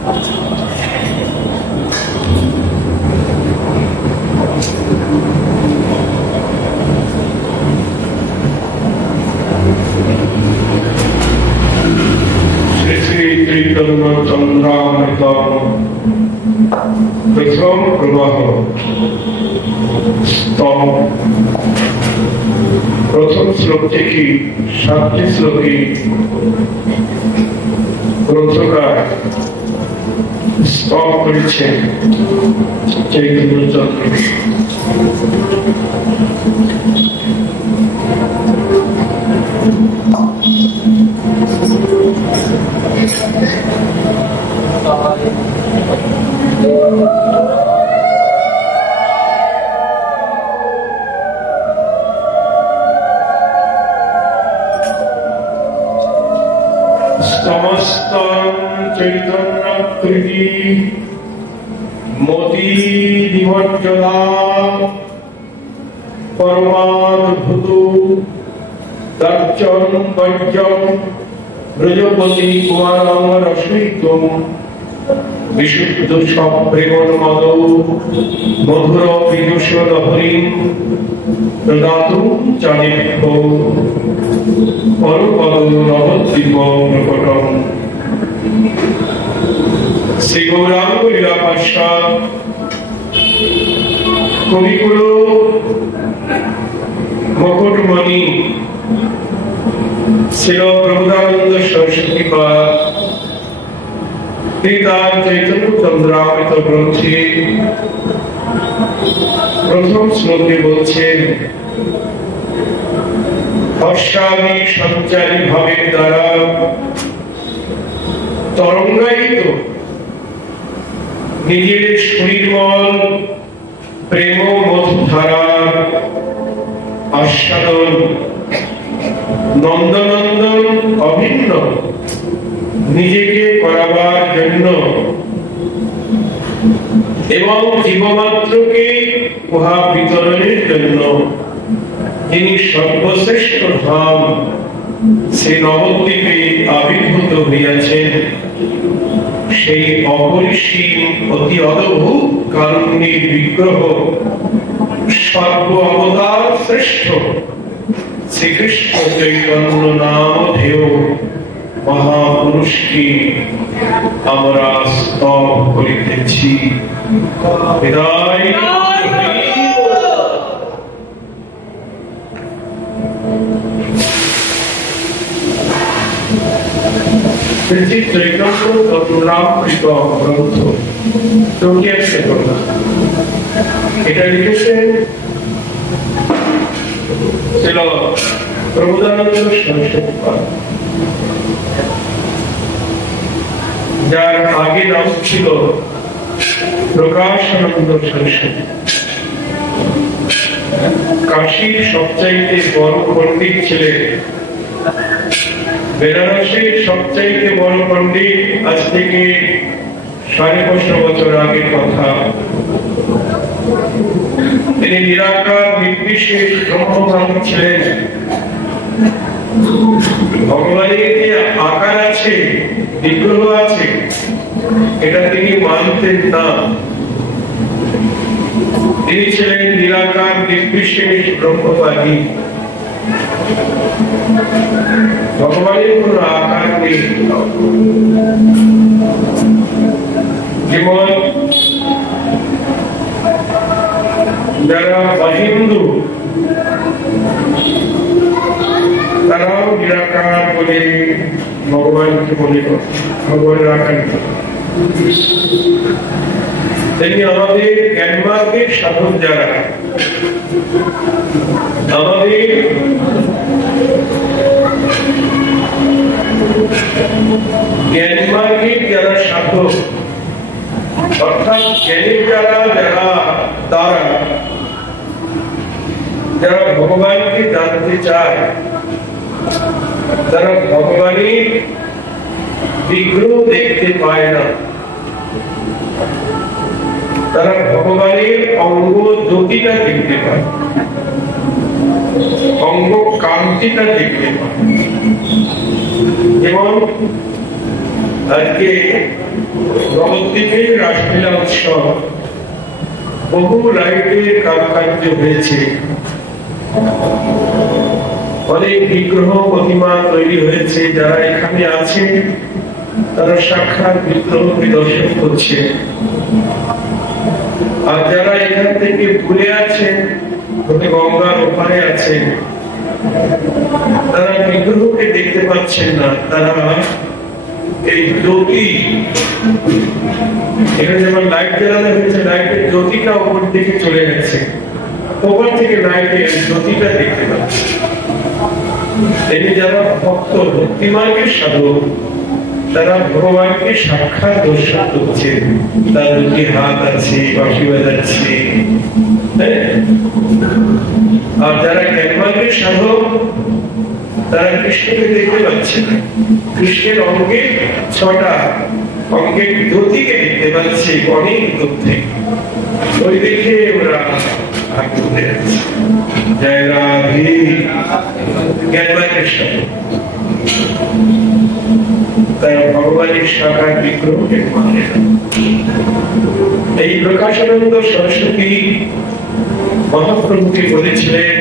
প্রথম প্রবাহ স্তব প্রথম শ্লোক থেকে 7টি শ্লোকে গ্রন্থকার স্তব করেছেন চৈতন্য চন্দ্র। চৈতন্যকৃতি মতি নিমজ্জনা পরমাদ্ভুত দর্শন বৈজ্ঞম ব্রজপতি কুমারম রসিকম বিশুদ্ধ সপ্রেমন্মদ মধুর পীযুষ লহরী প্রদাতু চাণিক্য পরপদ নবদ্বীপ প্রকটম। শ্রী গৌরাঙ্গ লীলা পার্ষদ কবিগুরু মুকুটমণি শ্রী প্রভুদানন্দ সরস্বতী পাদ তিনি তার চৈতন্য চন্দ্রামৃত গ্রন্থে প্রথম শ্লোকে বলছেন, হর্ষাদি সঞ্চারী ভাবের দ্বারা তরঙ্গায়িত নিজের শরীরমল প্রেম মধুধারার আস্বাদন নন্দনন্দন অভিন্ন নিজেকে করাবার জন্য এবং জীবমাত্রকে উহা বিতরণের জন্য যিনি সর্বশ্রেষ্ঠ ধাম সে নবদ্বীপে আবির্ভূত হইয়াছেন, সেই অপরিসীম অতি অদ্ভুত কারুণ্যের বিগ্রহ সর্ব অবতার শ্রেষ্ঠ শ্রীকৃষ্ণ চৈতন্য নামধেয় মহাপুরুষকে আমরা স্তব করিতেছি। বিদায়। চৈতন্য চন্দ্রামৃত গ্রন্থ এটা লিখেছেন ছিল প্রভুদানন্দ সরস্বতী পাদ, যার আগে নাম ছিল প্রকাশানন্দ সরস্বতী। কাশীর সবচাইতে বড় পণ্ডিত ছিলেন, বেনারসের সবচাইতে বড় পণ্ডিত আজ থেকে 550 বছর আগের কথা। তিনি নিরাকার নির্বিশেষ ব্রহ্মজ্ঞানী ছিলেন। ভগবানের যে আকার আছে, বিগ্রহ আছে, এটা তিনি মানতেন না। তিনি ছিলেন নিরাকার নির্বিশেষ ব্রহ্মবাদী। ভগবানের কোন আকার নেই। যেমন যারা অহিন্দু তারাও নিরাকার বলে ভগবানকে বলে, ভগবানের আকার তেমনি আমাদের জ্ঞানমার্গের সাধক যারা, আমাদের জ্ঞানমার্গের যারা সাধক অর্থাৎ জ্ঞানের যারা তারা যারা ভগবানকে জানতে চায়, যারা ভগবানের বিগ্রহ দেখতে পায় না, তারা ভগবানের অঙ্গ জ্যোতিটা দেখতে পায়, অঙ্গ কান্তিটা দেখতে পায়। যেমন আজকে নবদ্বীপের রাসলীলা উৎসব বহু লাইটের কারুকার্য হয়েছে, অনেক বিগ্রহ প্রতিমা তৈরি হয়েছে। যারা এখানে আছে তারা সাক্ষাৎ বিগ্রহ দর্শন করছে, আর যারা এখান থেকে দূরে আছেন, গঙ্গার ওপারে আছেন, তারা বিগ্রহকে দেখতে পাচ্ছেন না। তারা এই জ্যোতি, এখানে যেমন লাইট জ্বালানো হয়েছে, লাইটের জ্যোতিটা উপর দিকে চলে গেছে, ওপর থেকে লাইটের জ্যোতিটা দেখতে পাচ্ছে। এই যারা ভক্ত, ভক্তিমার্গের সাধক, তারা ভগবানকে সাক্ষাৎ দর্শন করছে। তার দুটি হাত আছে, বাঁশি বাজাচ্ছে। আর যারা জ্ঞানমার্গের সাধক, তারা কৃষ্ণকে দেখতে পাচ্ছে না। কৃষ্ণের অঙ্গে 6টা অঙ্গের জ্যোতিকে দেখতে পাচ্ছে অনেক দূর থেকে। ওই দেখে ওরা আগুনে আছে। জয় রাধে। জ্ঞানমার্গের সাধক তারা ভগবানের সাকার বিগ্রহকে মানে না। এই প্রকাশানন্দ সরস্বতী মহাপ্রভুকে বলেছিলেন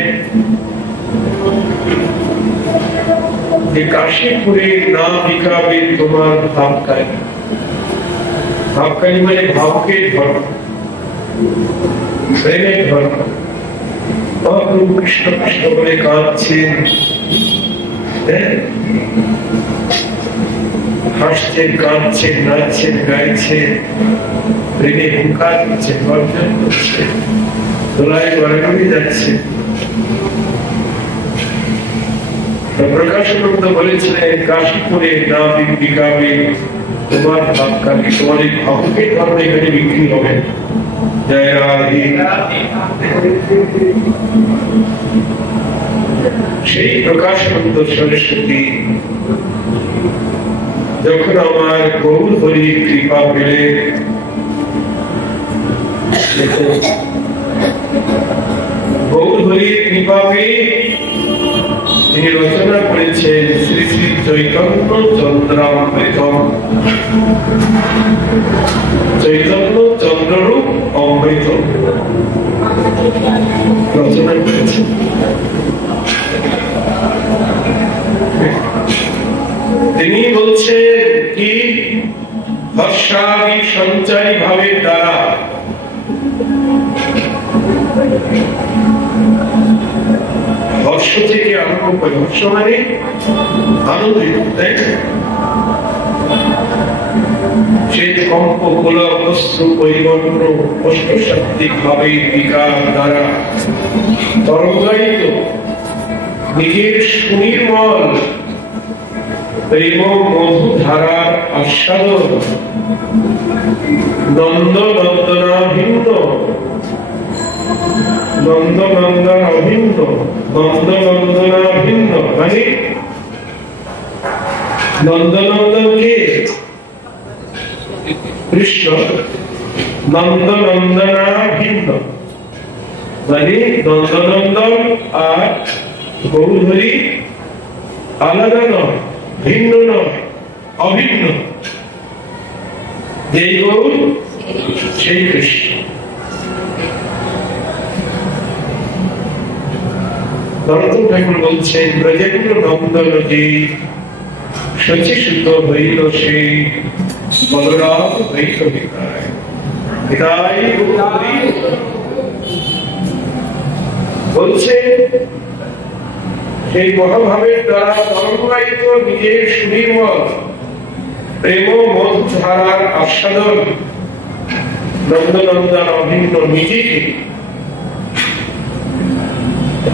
যে কাশীপুরে না বিকাবে তোমার ভাবকারী। ভাবকারী মানে ভাবকে ধর্ম, প্রেমের ধর্ম। মহাপ্রভু কৃষ্ণ কৃষ্ণ বলে কাঁদছেন, হাসছেন, কাঁদছেন, নাচছেন, গাইছেন, প্রেমে হুঙ্কার দিচ্ছেন, গর্জন করছে, দোলায় গড়াগড়ি যাচ্ছে। প্রকাশানন্দ বলেছিলেন কাশীপুরে না বিকাবে তোমার ভাবকারী। তোমার এই ভাবকে ধর্ম এখানে বিক্রি হবে। জয় রাধে। সেই প্রকাশানন্দ সরস্বতী যখন আমার গৌর হরির কৃপা পেলে, গৌর হরির কৃপা পেয়ে তিনি রচনা করেছেন শ্রী শ্রী চৈতন্য চন্দ্রামৃতম। চৈতন্য চন্দ্ররূপ অমৃত রচনা করেছেন। তিনি বলছেন কি, হর্ষাদি সঞ্চয় ভাবের দ্বারা হর্ষ থেকে আরম্ভ করে, হর্ষ মানে আনন্দিত, তাই সে কম্প গোলক অশ্রু পরিবর্তন অষ্টসাত্ত্বিক ভাবে বিকার দ্বারা তরঙ্গায়িত নিজের সুনির্মল প্রেম মধু ধারার আস্বাদন নন্দ নন্দনাভিন্ন, নন্দ নন্দন অভিন্ন, নন্দ নন্দনাভিন্ন মানে নন্দনন্দনকে কৃষ্ণ, নন্দ নন্দনাভিন্ন মানে নন্দনন্দন আর গৌরহরি আলাদা নয়, ভিন্ন নয়, অভিন্ন। যেই গৌর সেই কৃষ্ণ। নরোত্তম ঠাকুর বলছেন ব্রজেন্দ্র নন্দন যে শচীসুত হইল সেই বলরাম হইল বিকায়। বলছে সেই মহাভাবের দ্বারা তরঙ্গায়িত নিজের সুনির্মল প্রেম মধু ধারার আস্বাদন নন্দনন্দন অভিন্ন নিজেকে,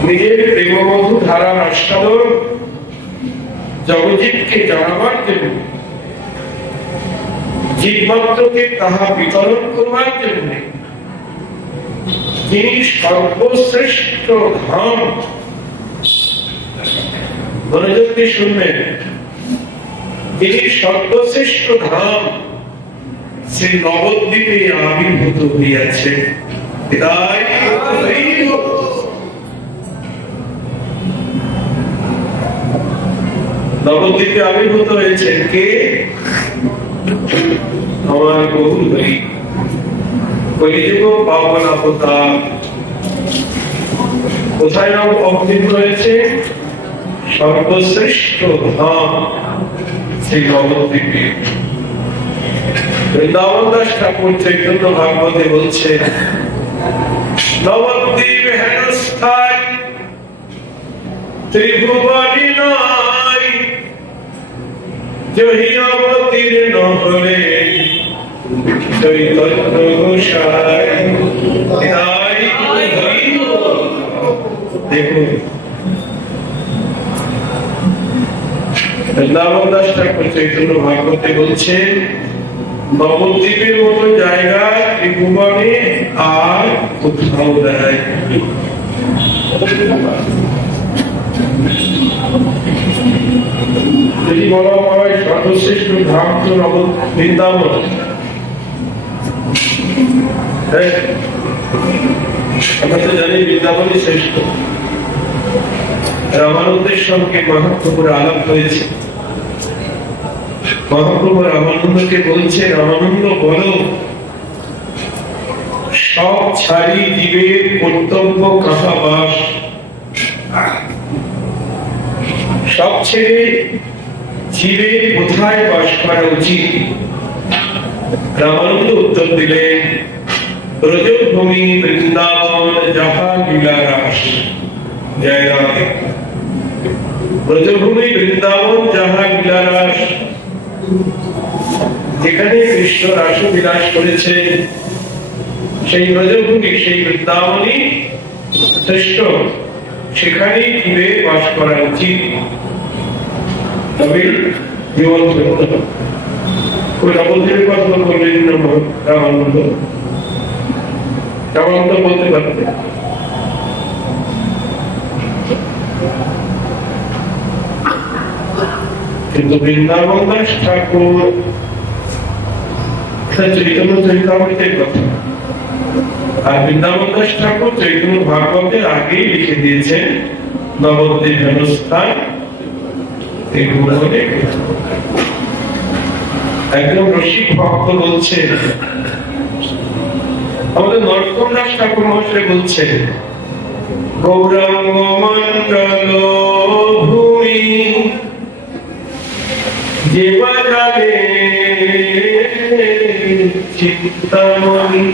নিজের প্রেম মধু ধারার আস্বাদন জগজীবকে জানাবার জন্য, জীবমাত্রকে তাহা বিতরণ করবার জন্য তিনি সর্বশ্রেষ্ঠ ধাম, মনোযোগ দিয়ে শুনবেন, তিনি সর্বশ্রেষ্ঠ ধাম শ্রী নবদ্বীপে আবির্ভূত হইয়াছে। নবদ্বীপে আবির্ভূত হয়েছেন কে? আমার গৌর হরি কলিযুগ পাবন অবতার। কোথায় নাম অবতীর্ণ হয়েছে? সর্বশ্রেষ্ঠ ধাম শ্রী নবদ্বীপে। বৃন্দাবন দাস ঠাকুর চৈতন্য ভাগবতে বলছে, নবদ্বীপ হেন স্থান ত্রিভুবনে নাই, জহি অবতীর্ণ হলে চৈতন্য গোসাই। দেখুন বৃন্দাবন দাস ঠাকুর চৈতন্য ভাগবতে বলছে, নবদ্বীপের মতো জায়গা ত্রিভুবনে আর কোথাও নাই। যদি বলা হয় সর্বশ্রেষ্ঠ ধাম তো বৃন্দাবন, আমরা তো জানি বৃন্দাবনই শ্রেষ্ঠ। রামানন্দের সঙ্গে মহাপ্রভুর আলাপ হয়েছে। মহাপ্রভু রামানন্দকে বলছে, রামানন্দ বলো, সব ছাড়ি জীবের কর্তব্য কাহা বাস, সব ছেড়ে জীবের কোথায় বাস করা উচিত? রামানন্দ উত্তর দিলেন, ব্রজভূমি বৃন্দাবন যাহা লীলারাস। জয় রাম। ব্রজভূমি বৃন্দাবন যাহা লীলারাস, যেখানে কৃষ্ণ রাস বিলাস করেছে সেই ব্রজভূমি, সেই বৃন্দাবনই শ্রেষ্ঠ, সেখানেই ঘুরে বাস করা উচিত, তবে জীবন ধন্য। ওই নবদ্বীপের কথা বললেন রামানন্দ। রামানন্দ বলতে পারতেন, কিন্তু বৃন্দাবন দাস ঠাকুর চৈতন্য চরিতামৃতের কথা, আর বৃন্দাবন দাস ঠাকুর চৈতন্য ভাগবতের আগেই লিখে দিয়েছেন নবদ্বীপ হেন স্থান। একদম রসিক ভক্ত বলছে, আমাদের নরোত্তম দাস ঠাকুর মহাশয় বলছে, গৌরাঙ্গ মন্ডল ভূমি যেবা জানে চিন্তামণি,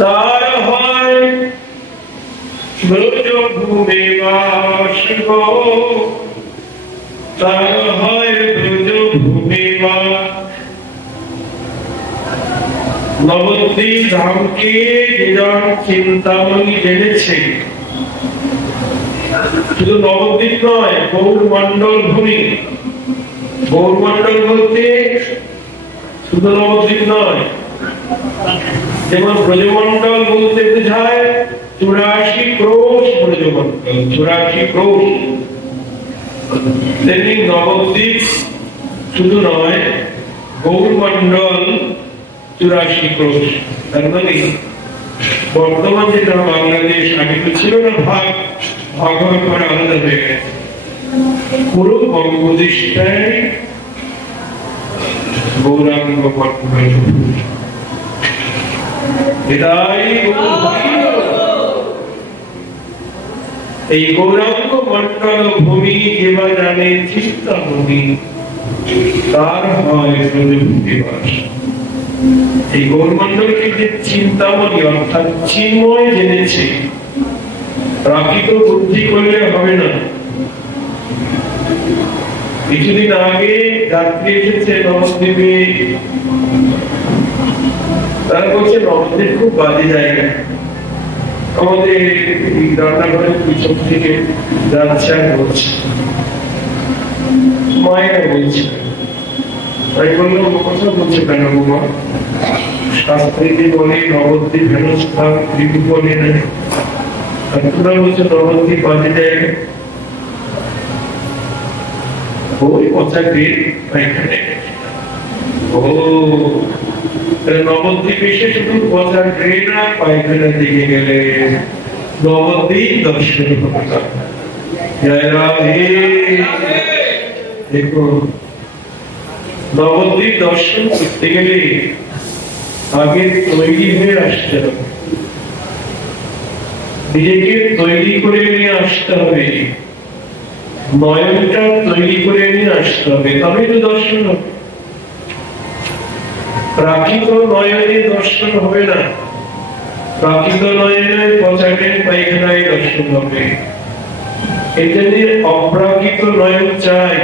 তার হয় ব্রজভূমি বাস গো, তার হয় ব্রজভূমি বাস। নবদ্বীপ ধামকে যেজন চিন্তামণি জেনেছে, শুধু নবদ্বীপ নয়, গৌরমন্ডল ভূমি। গৌরমন্ডল বলতে শুধু নবদ্বীপ নয়, যেমন ব্রজমন্ডল বলতে বোঝায় 84 ক্রোশ ব্রজমন্ডল, 84 ক্রোশ। তেমনি নবদ্বীপ শুধু নয়, গৌরমন্ডল 84 ক্রোশ। তার মানে বর্তমান যেটা বাংলাদেশ, আগে তো ছিল না ভাগ, ভাগ ভাগ করে আলাদা হয়ে গেছে, পুরো বঙ্গদেশটাই গৌরাঙ্গ মন্ডল। এই গৌরাঙ্গ মন্ডল ভূমি যেবা জানে চিন্তামণি, তার হয় ব্রজভূমি বাস। এই গৌরমন্ডলকে যে চিন্তামণি অর্থাৎ চিন্ময় জেনেছে, প্রাকৃত বুদ্ধি করলে হবে না। কিছুদিন আগে যাত্রী এসেছে নবদ্বীপে, তারা বলছে নবদ্বীপ খুব বাজে জায়গা, আমাদের রান্নাঘরের পিছন থেকে যাচ্ছে আর বলছে, মায়েরা বলছে। তাই বললাম, কথা বলছে কেন বাবা? শাস্ত্রীজি বলে নবদ্বীপ হেন স্থান ত্রিভুবনে নেই, আর তোরা বলছে নবদ্বীপ বাজে জায়গা। ওই কথা এখানে নবদ্বীপ এসে শুধু কথা ট্রেন আর পায়খানা দিকে গেলে নবদ্বীপ দর্শন হবে। জয় রাধে দেখুন নবদ্বীপ দর্শন করতে গেলে আগে তৈরি হয়ে আসতে হবে, নিজেকে তৈরি করে নিয়ে আসতে হবে, নয়নটা তৈরি করে নিয়ে আসতে হবে, তবেই তো দর্শন হবে। প্রাকৃত নয়নে দর্শন হবে না, প্রাকৃত নয়নে পচাটের পায়খানায় দর্শন হবে। এজন্য অপ্রাকৃত নয়ন চাই,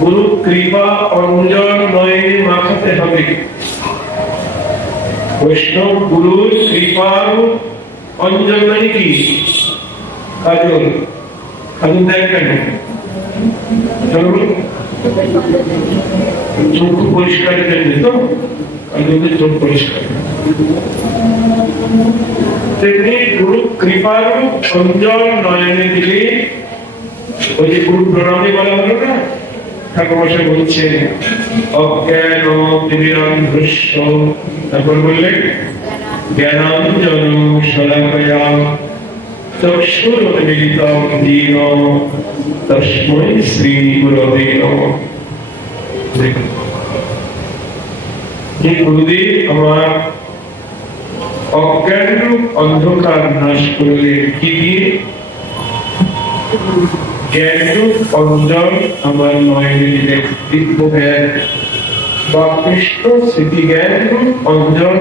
গুরু কৃপা অঞ্জন নয়নে মাখাতে হবে। বৈষ্ণব গুরুর কৃপার অঞ্জন মানে কি? কাজল। কাজল দেখেন চোখ পরিষ্কার জন্য তো কাজলের চোখ পরিষ্কার। তেমনি গুরু কৃপার অঞ্জন নয়নে দিলে ওই যে গুরু প্রণামে বলা হলো না, ঠাকুরমশাই বলছেন অজ্ঞান তিমিরান্ধস্য, তারপর বললেন জ্ঞানাঞ্জন শলাকয়া চক্ষুরুন্মিলিতং দীন তস্मै শ্রী গুরবে নমঃ। যে গুরুদেব আমার অজ্ঞান রূপ অন্ধকার নাশ করলেন কি দিয়ে? জ্ঞান রূপ অঞ্জন আমার নয়নে দিলেন, দিব্য জ্ঞান বা কৃষ্ণ স্মৃতি জ্ঞান রূপ অঞ্জন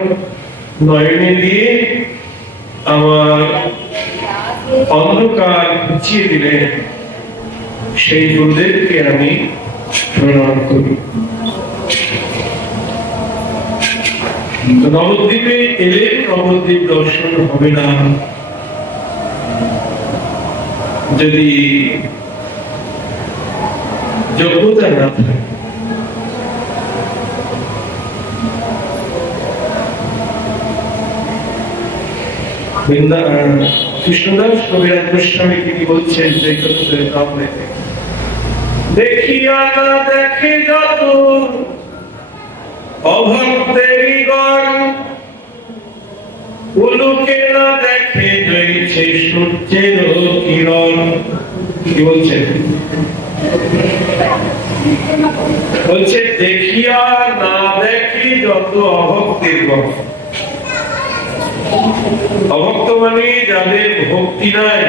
নয়নে দিয়ে আমার অন্ধকার ঘুচিয়ে দিলেন। সেই গুরুদেবকে আমি প্রণাম করি। নবদ্বীপে এলে নবদ্বীপ দর্শন হবে না যদি যোগ্যতা না থাকে। কৃষ্ণদাস কবিরাজ গোস্বামী তিনি বলছেন যে দেখিয়া না দেখে যত অভক্তেরই গণ, উলুকে না দেখে জ্বলছে সূর্যের কিরণ। কি বলছেন? বলছে দেখিয়া না দেখে যত অভক্তের গণ। অভক্ত মানে যাদের ভক্তি নাই,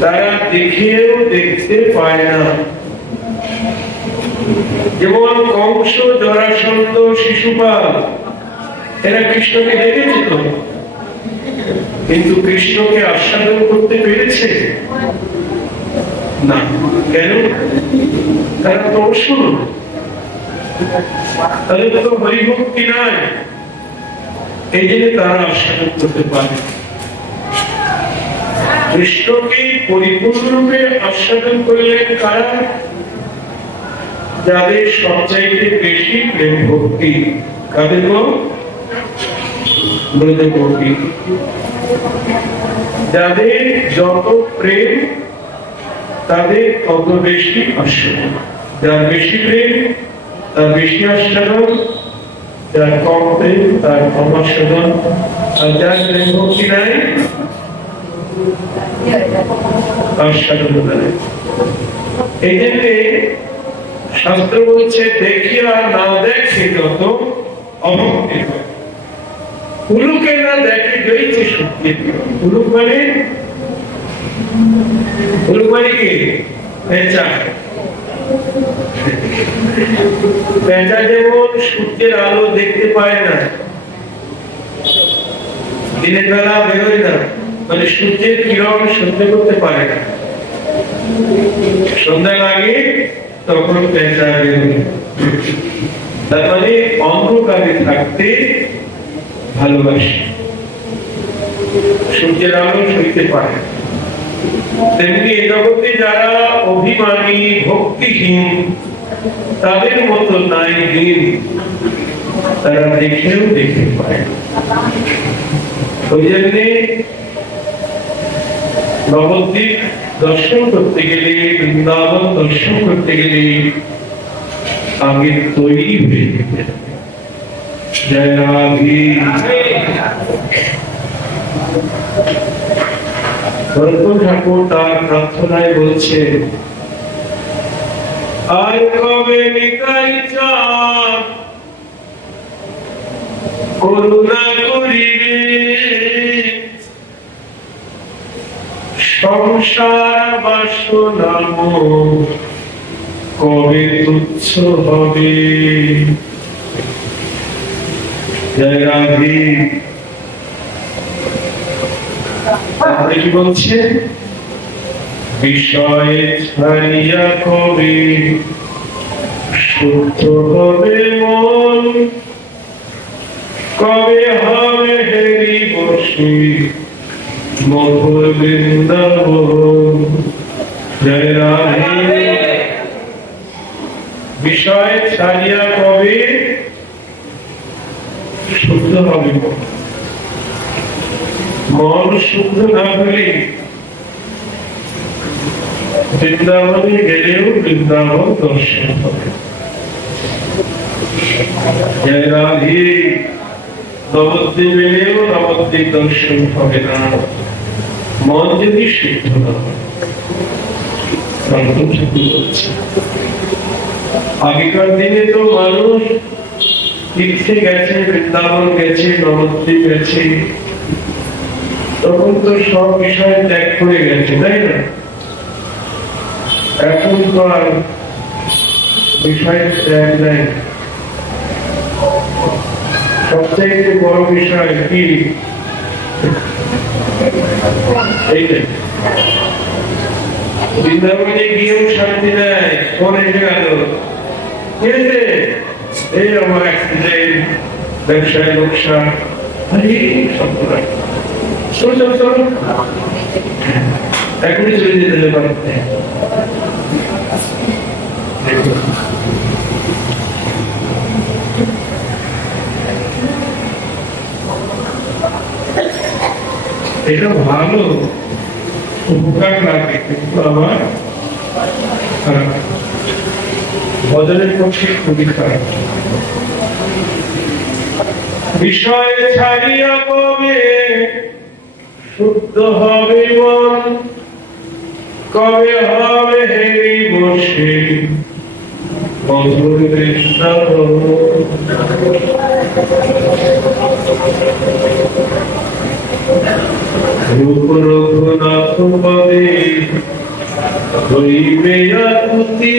তারা দেখেও দেখতে পায় না। যেমন কংস, জরাসন্ধ, শিশুপাল এরা কৃষ্ণকে দেখেছে তো, কিন্তু কৃষ্ণকে আস্বাদন করতে পেরেছে না। কেন? তারা তো অসুর, তাদের তো হরিভক্তি নাই, এই জন্য তারা আস্বাদন করতে পারে। কৃষ্ণকে পরিপূর্ণরূপে আস্বাদন করলেন কারা? যাদের সবচাইতে বেশি প্রেম ভক্তি। কাদের? ব্রজগোপী। যাদের যত প্রেম তাদের তত বেশি আস্বাদন। যার বেশি প্রেম তার বেশি আস্বাদন, যার কম প্রেম তার কম আস্বাদন, আর যার প্রেম ভক্তি নাই আস্বাদন নাই। এই জন্য শাস্ত্র বলছে দেখিয়া না দেখে যত অভক্তি। উলুকে না দেখে জ্বলছে সূর্যের কিরণ। উলুক মানে কি? পেঁচা। পেঁচা যেমন সূর্যের আলো দেখতে পায় না, দিনের বেলা বেরোয় না, মানে সূর্যের কিরণ সহ্য করতে পারে না। সন্ধ্যা লাগে তখন পেঁচা বেরোয়। তার মানে অন্ধকারে থাকতে ভালোবাসে, সূর্যের আলো সইতে পারে। তেমনি এই জগতে যারা অভিমানী, ভক্তিহীন, তাদের মতো নাই দিন, তারা দেখেও দেখতে পায়। ওই জন্য নবদ্বীপ দর্শন করতে গেলে, বৃন্দাবন দর্শন করতে গেলে আগে তৈরি হয়ে যেতে হবে। জয় রাধে। ঠাকুর তার প্রার্থনায় বলছে, আর কবে নিতাই চাঁদ করুণা করিবে, সংসার বাসনা কবে তুচ্ছ হবে। জয় রাধে। তাহলে কি বলছে, বিষয়ে ছাড়িয়া কবে শুদ্ধ হবে মন, কবে হবে হেরি বসে মধুর বৃন্দাবন। জয় রাধে। বিষয় ছাড়িয়া কবে শুদ্ধ হবে মন, মন শুদ্ধ না হলে বৃন্দাবনে গেলেও বৃন্দাবন দর্শন হবে। জয় রাধে। নবদ্বীপ এলেও নবদ্বীপ দর্শন হবে না, মন যদি শুদ্ধ না হয়। আগেকার দিনে তো মানুষ তীর্থে গেছে, বৃন্দাবন গেছে, নবদ্বীপ গেছে, তখন তো সব বিষয় ত্যাগ করে গেছে, তাই না? এখন তো আর বিষয় ত্যাগ নাই। সবচেয়ে বড় বিষয় কি? এইটাই। বৃন্দাবনে গিয়েও শান্তি নেয়। ফোন এসে গেল, এই আমার অ্যাক্সিডেন্ট, ব্যবসায় লোকসান, এখনই চলে যেতে পারে। এটা ভালো, উপকার লাগে, কিন্তু আমার বদলের পক্ষে খুবই খারাপ। বিষয় ছাড়িয়া কবে শুদ্ধ হবে মন, কবে হবে হেরি বসে মধুর বৃন্দাবন। রূপ রঘুনাথ পদে হইবে আকুতি,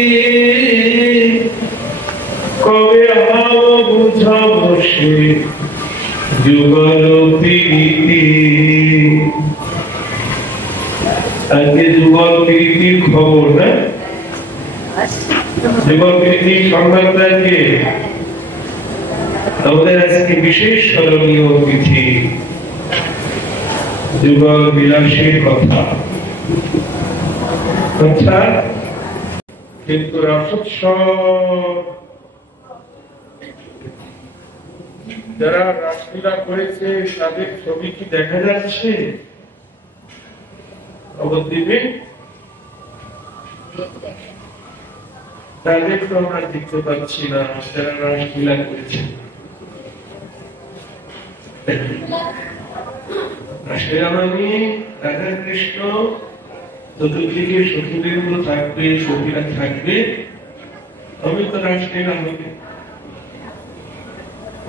কবে হব বুঝা বসে যুগল প্রীতি। আজকে যুগল প্রীতির খবর, না? যুগল প্রীতির সংবাদটা কি? আমাদের আজকে বিশেষ স্মরণীয় তিথি, যুগল বিলাসের কথা। কিন্তু যারা রাসলীলা করেছে তাদের ছবি কি দেখা যাচ্ছে নবদ্বীপে? তাদের তো আমরা দেখতে পাচ্ছি না, যারা রাসলীলা করেছে। রাসলীলা মানে রাধা কৃষ্ণ চতুর্দিকে সখীবৃন্দ থাকবে, সখীরা থাকবে, তবে তো রাসলীলা হবে।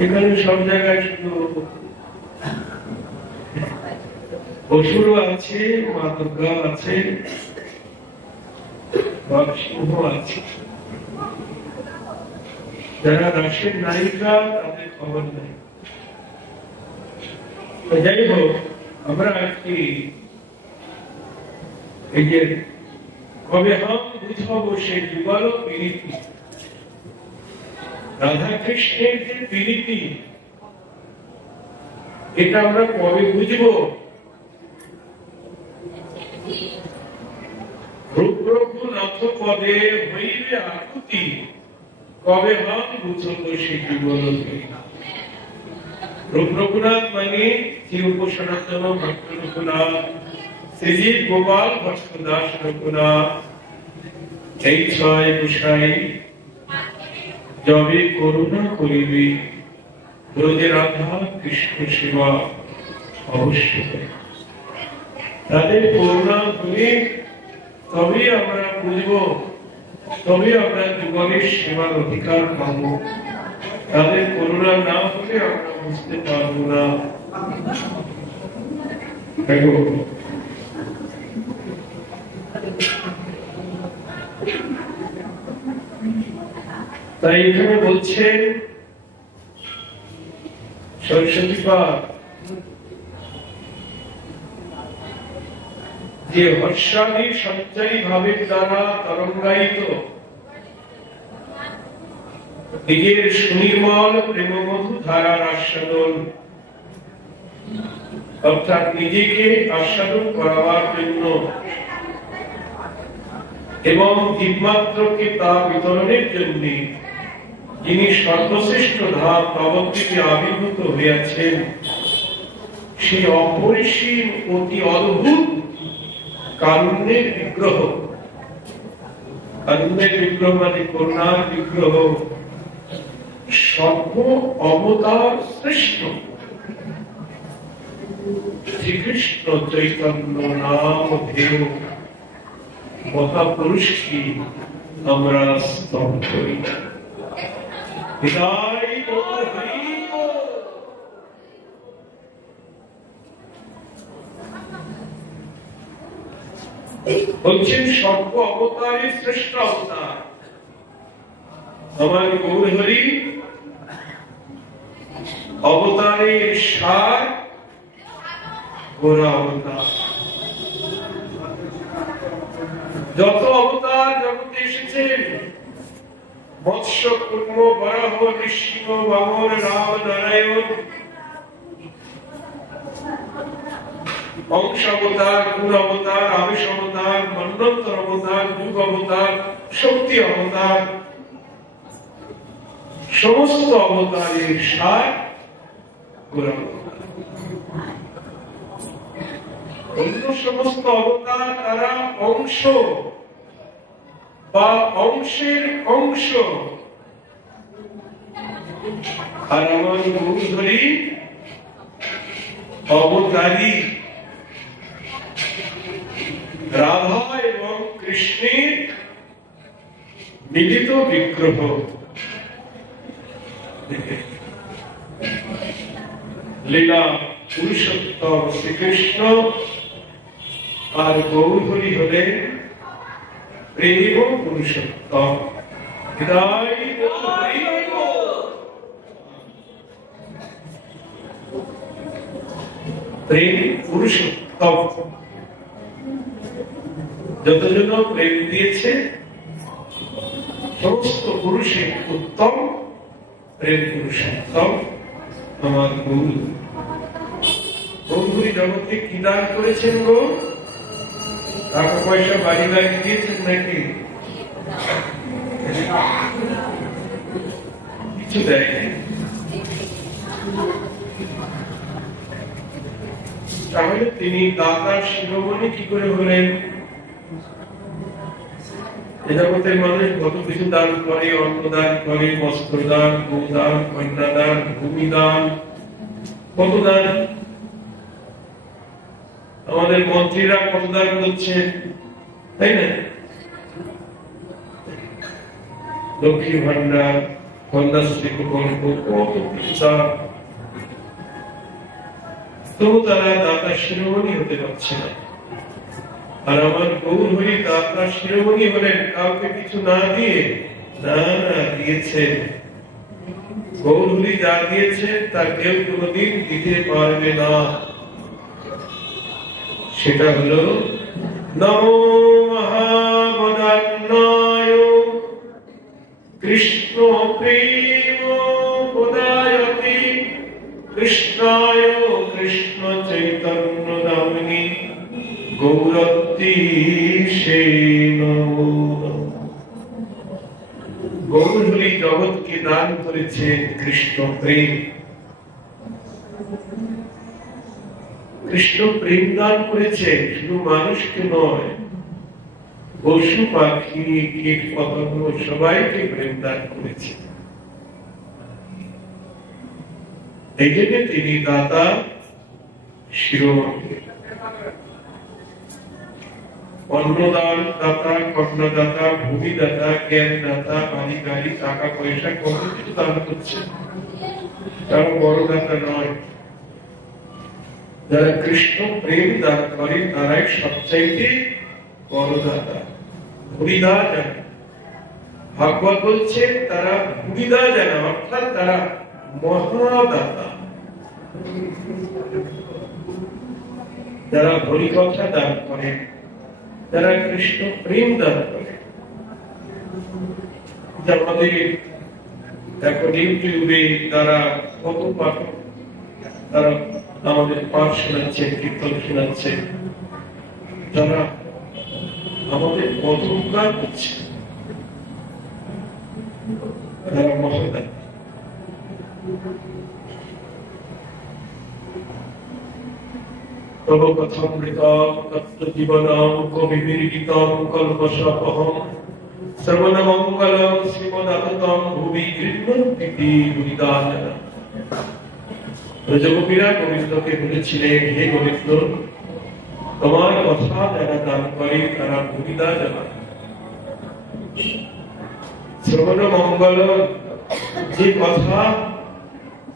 এখানে সব জায়গায় শুধু অসুরও আছে, মা দুর্গা আছে, সিংহ আছে। যারা রাসের নায়িকা তাদের খবর নেই। যাই হোক, আমরা আজকে এই যে কবে হাম বুঝব সে যুগল প্রীতি, রাধা কৃষ্ণের যে প্রীতি, এটা আমরা কবে বুঝব? রূপ রঘুনাথ পদে হইবে আকুতি, কবে হাম বুঝব সে যুগল প্রীতি। রূপ রঘুনাথ মানে শ্রী উপাসনাতন ভক্ত রঘুনাথ, শ্রীজি গোপাল ভক্ত দাস রঘুনাথ। এই ছয় গোসাই যবে করুণা করিবে, ব্রজে রাধা কৃষ্ণ সেবা অবশ্যই। তাদের করুণা হলে তবেই আমরা বুঝব, তবে আমরা জীবনের সেবার অধিকার পাব। তাদের করুণা না হলে আমরা বুঝতে পারব না। তাই এখানে বলছেন সরস্বতী পাঠ যে হর্ষাদি সঞ্চয়ী ভাবের দ্বারা তরঙ্গায়িত নিজের সুনির্মল প্রেমমধু ধারার আস্বাদন, অর্থাৎ নিজেকে আস্বাদন করাবার জন্য এবং জীবমাত্রকে তা বিতরণের জন্য যিনি সর্বশ্রেষ্ঠ ধাম নবদ্বীপে আবির্ভূত হইয়াছেন, সেই অপরিসীম অতি অদ্ভুত কারুণ্যের বিগ্রহ, কারুণ্যের বিগ্রহ মানে করুণার বিগ্রহ, সর্ব অবতার শ্রেষ্ঠ শ্রীকৃষ্ণ চৈতন্য নাম ধেয় মহাপুরুষ কি আমরা স্তব করি। বলছেন সর্ব অবতারের শ্রেষ্ঠ অবতার আমার গৌরহরি, অবতারের সার গোরা অবতার। যত অবতার জগতে এসেছেন, মৎস্য কুর্ম বরাহ নৃসিংহ বামন রাম নারায়ণ, অংশ অবতার, গুণ অবতার, আবেশ অবতার, মন্বন্তর অবতার, যুগ অবতার, শক্তি অবতার, সমস্ত অবতারের সার গোরা অবতার। অন্য সমস্ত অবতার তারা অংশ বা অংশের অংশ, আর আমার গৌরহরি অবতারী, রাধা এবং কৃষ্ণের মিলিত বিগ্রহ। লীলা পুরুষোত্তম শ্রীকৃষ্ণ আর গৌরহরি হলেন প্রেম পুরুষোত্তম। প্রেম পুরুষোত্তম, যতজন প্রেম দিয়েছে সমস্ত পুরুষের উত্তম প্রেম পুরুষোত্তম আমার গৌর। গৌরহরি জগতে কি দান করেছেন গো? টাকা পয়সা বাড়ি বাড়ি দিয়েছেন নাকি? কিছু দেয়নি। তাহলে তিনি দাতার শিরোমণি কি করে হলেন? এ জগতের মানুষ কত কিছু দান করে, অন্ন দান করে, বস্ত্র দান, গোদান, কন্যাদান, ভূমি দান, কত দান। আমাদের মন্ত্রীরা কত দান করছে, তাই না? লক্ষ্মী ভান্ডার, কন্যাশ্রী প্রকল্প, কত কিছু দান। তবু তারা দাতার শিরোমণি হতে পারছে না। আর আমার গৌরহরি দাতার শিরোমণি হলেন কাউকে কিছু না দিয়ে, না না দিয়েছেন। গৌরহরি যা দিয়েছেন তা কেউ কোনদিন দিতে পারবে না। সেটা হলো নমো মহাবদান্নায় কৃষ্ণ প্রেম পদায়তি কৃষ্ণায় কৃষ্ণ চৈতন্য নামিনী গৌরত্তি সে নমো। গৌরহরি জগৎকে দান করেছেন কৃষ্ণ প্রেম। কৃষ্ণ প্রেম দান করেছে শুধু মানুষকে নয়, পশু পাখি কীট পতঙ্গ সবাইকে প্রেম দান করেছে। এই জন্য তিনি দাতা শিরোমণি। অন্নদান দাতা, কন্যাদাতা, ভূমিদাতা, জ্ঞান দাতা, বাড়ি গাড়ি, টাকা পয়সা কত কিছু দান করছে, তারা বড় দাতা নয়। যারা কৃষ্ণ প্রেম দান করে তারাই সবচাইতে বড় দাতা। ভূমিদা জানে, ভাগবত বলছে তারা ভূমিদা জানে, অর্থাৎ তারা মহাদাতা। যারা হরিকথা দান করে, যারা কৃষ্ণ প্রেম দান করে, আমাদের এখন ইউটিউবে তারা কত পাঠক, তারা আমাদের পাঠ শোনাচ্ছে, কীর্তন শোনাচ্ছে, তারা আমাদের কত উপকার করছে, তারা মহাদাতা। তব কথামৃতম তত্ত্ব জীবনম কবিবির্গীতম কল্পশপহম শ্রবণমঙ্গলম শ্রীমদাততম ভুবি গৃহন্তি মুনিদাননা। ব্রজগোপীরা গোবিন্দকে বলেছিলেন, হে গোবিন্দ, তোমার কথা যারা দান করে তারা ভূমিদা জানা। শ্রবণ মঙ্গল, যে কথা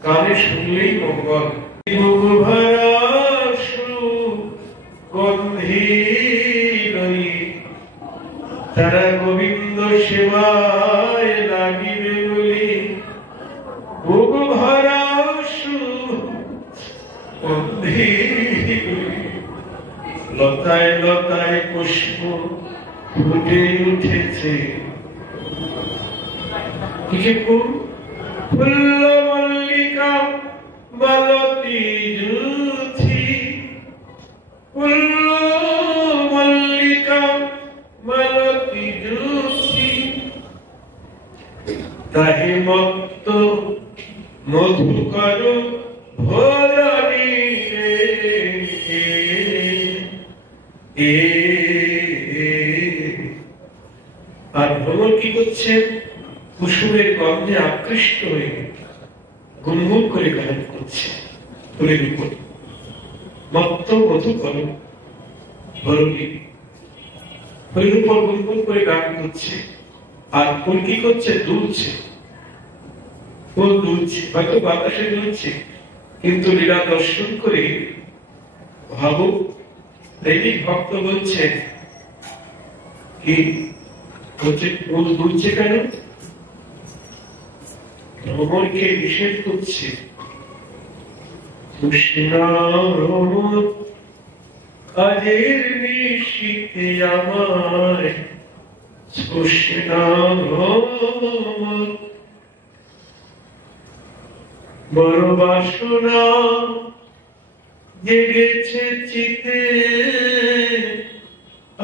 কানে শুনলেই মঙ্গল। তারা গোবিন্দ সেবায় লাগিবে বলি বুক ভরা লতায় লতায় পুষ্প ফুটে উঠেছে, ফুল্ল মল্লিকা মালতী জুথি, ফুল্ল মল্লিকা মালতী জুথি, তাহে মত্ত মধুকর ভরণী। আর ভ্রমণ কি করছে? কুসুমের গন্ধে আকৃষ্ট হয়ে গুনগুন করে গান করছে ফুলের উপর, মত্ত মধুকর ভরণী, ফুলের উপর গুনগুন করে গান করছে। আর ফুল কি করছে? দুলছে, ফুল দুলছে, হয়তো বাতাসে দুলছে, কিন্তু লীলা দর্শন করে ভাবুক দৈনিক ভক্ত বলছে কি বলছে, ফুল দুলছে কেন? ভ্রমণকে নিষেধ করছে। আজের নিশীথে আমায় বড় বাসনা জেগেছে চিতে,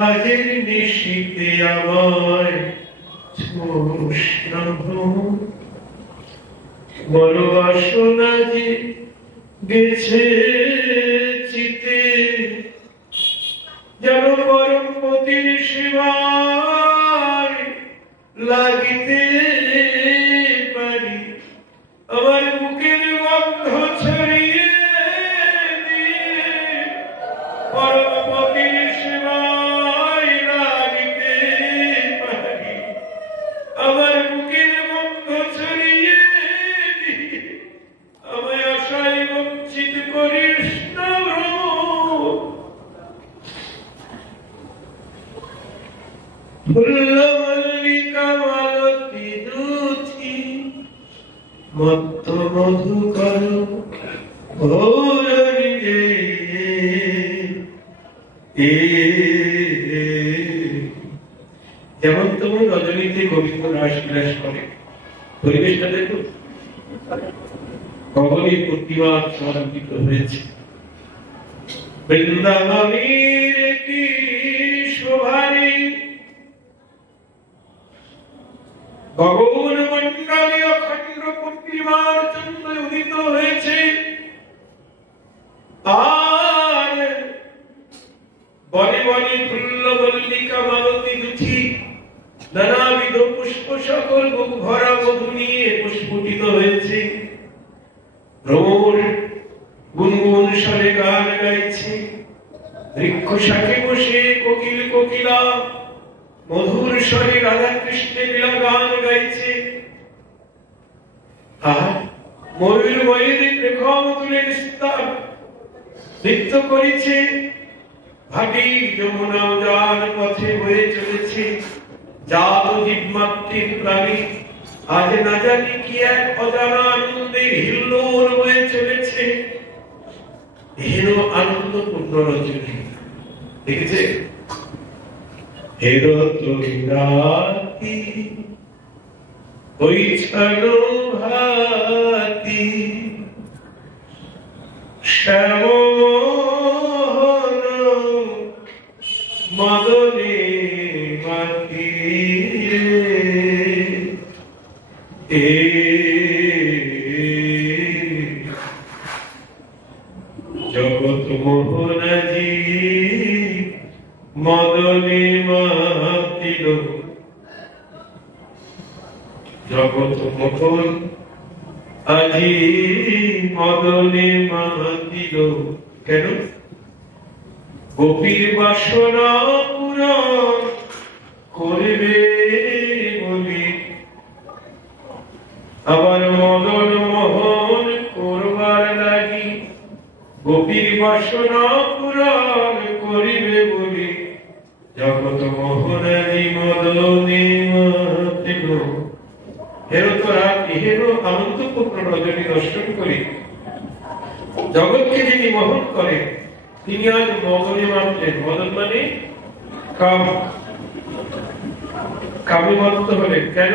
আজের নিশীথে আমায় বড় বাসনা যে গেছে চিতে, যেন পরম পতির সেবায় লাগিতে পারি, আমার বুকের গন্ধ ছড়িয়ে পরম পতির সেবায় লাগিতে পারি, আমার বুকের গন্ধ ছড়িয়ে আমায় আশায় বঞ্চিত করিস না। ফুল্ল মল্লিকা মালতী জুথি, মত্ত মধুকর ভরণী। যেমন তেমন রজনীতে গোবিন্দ রাস বিলাস করে, পরিবেশটা দেখুন, ভগবতী প্রতিমা সমর্পিত হয়েছে। বৃন্দাবনের কি শোভারে ভগবান মন্ডলে অখণ্ড প্রতিমার জন্য উদিত হয়েছে। আর বনে বনে ফুল্ল মল্লিকা মালতী জুথি, নানাবিধ পুষ্প সকল বুক ভরা মধু নিয়ে পুষ্পিত হয়েছে। ভ্রমর গুনগুন স্বরে গান গাইছে, বৃক্ষ শাখে বসে কোকিল কোকিলা মধুর স্বরে রাধা কৃষ্ণের লীলা গান গাইছে, আর ময়ূর ময়ূরী প্রেক্ষম তুলে নিস্তার নৃত্য করেছে। ভাটি যমুনা যার পথে বয়ে চলেছে, জাত জীবমাত্রিক প্রাণী আজ না জানি কি এক অজানা আনন্দের হিল্লোল বয়ে চলেছে। হেন আনন্দপূর্ণ রজনী দেখেছে, হেরো তুমি রাতি ওই ছাড়ো ভাতি শ্যাম মদনে মাতি জগৎ মোহনাজি মদনে মাতিল, জগৎ মোহন আজি মদনে মাতিল। কেন? গোপীর বাসনা পূরণ করবে বলি, আবার মদন মোহন করবার লাগি। গোপীর বাসনা পূরণ করিবে বলি, জগৎ মোহনাজি মদনে মাতিল। হেরো তো রাত্রি, হেরো আনন্দপূর্ণ রজনী দর্শন করি। জগৎকে যিনি মোহন করেন তিনি আজ মদনে মাতলেন। মদন মানে কাম, কামে মত্ত হলেন। কেন?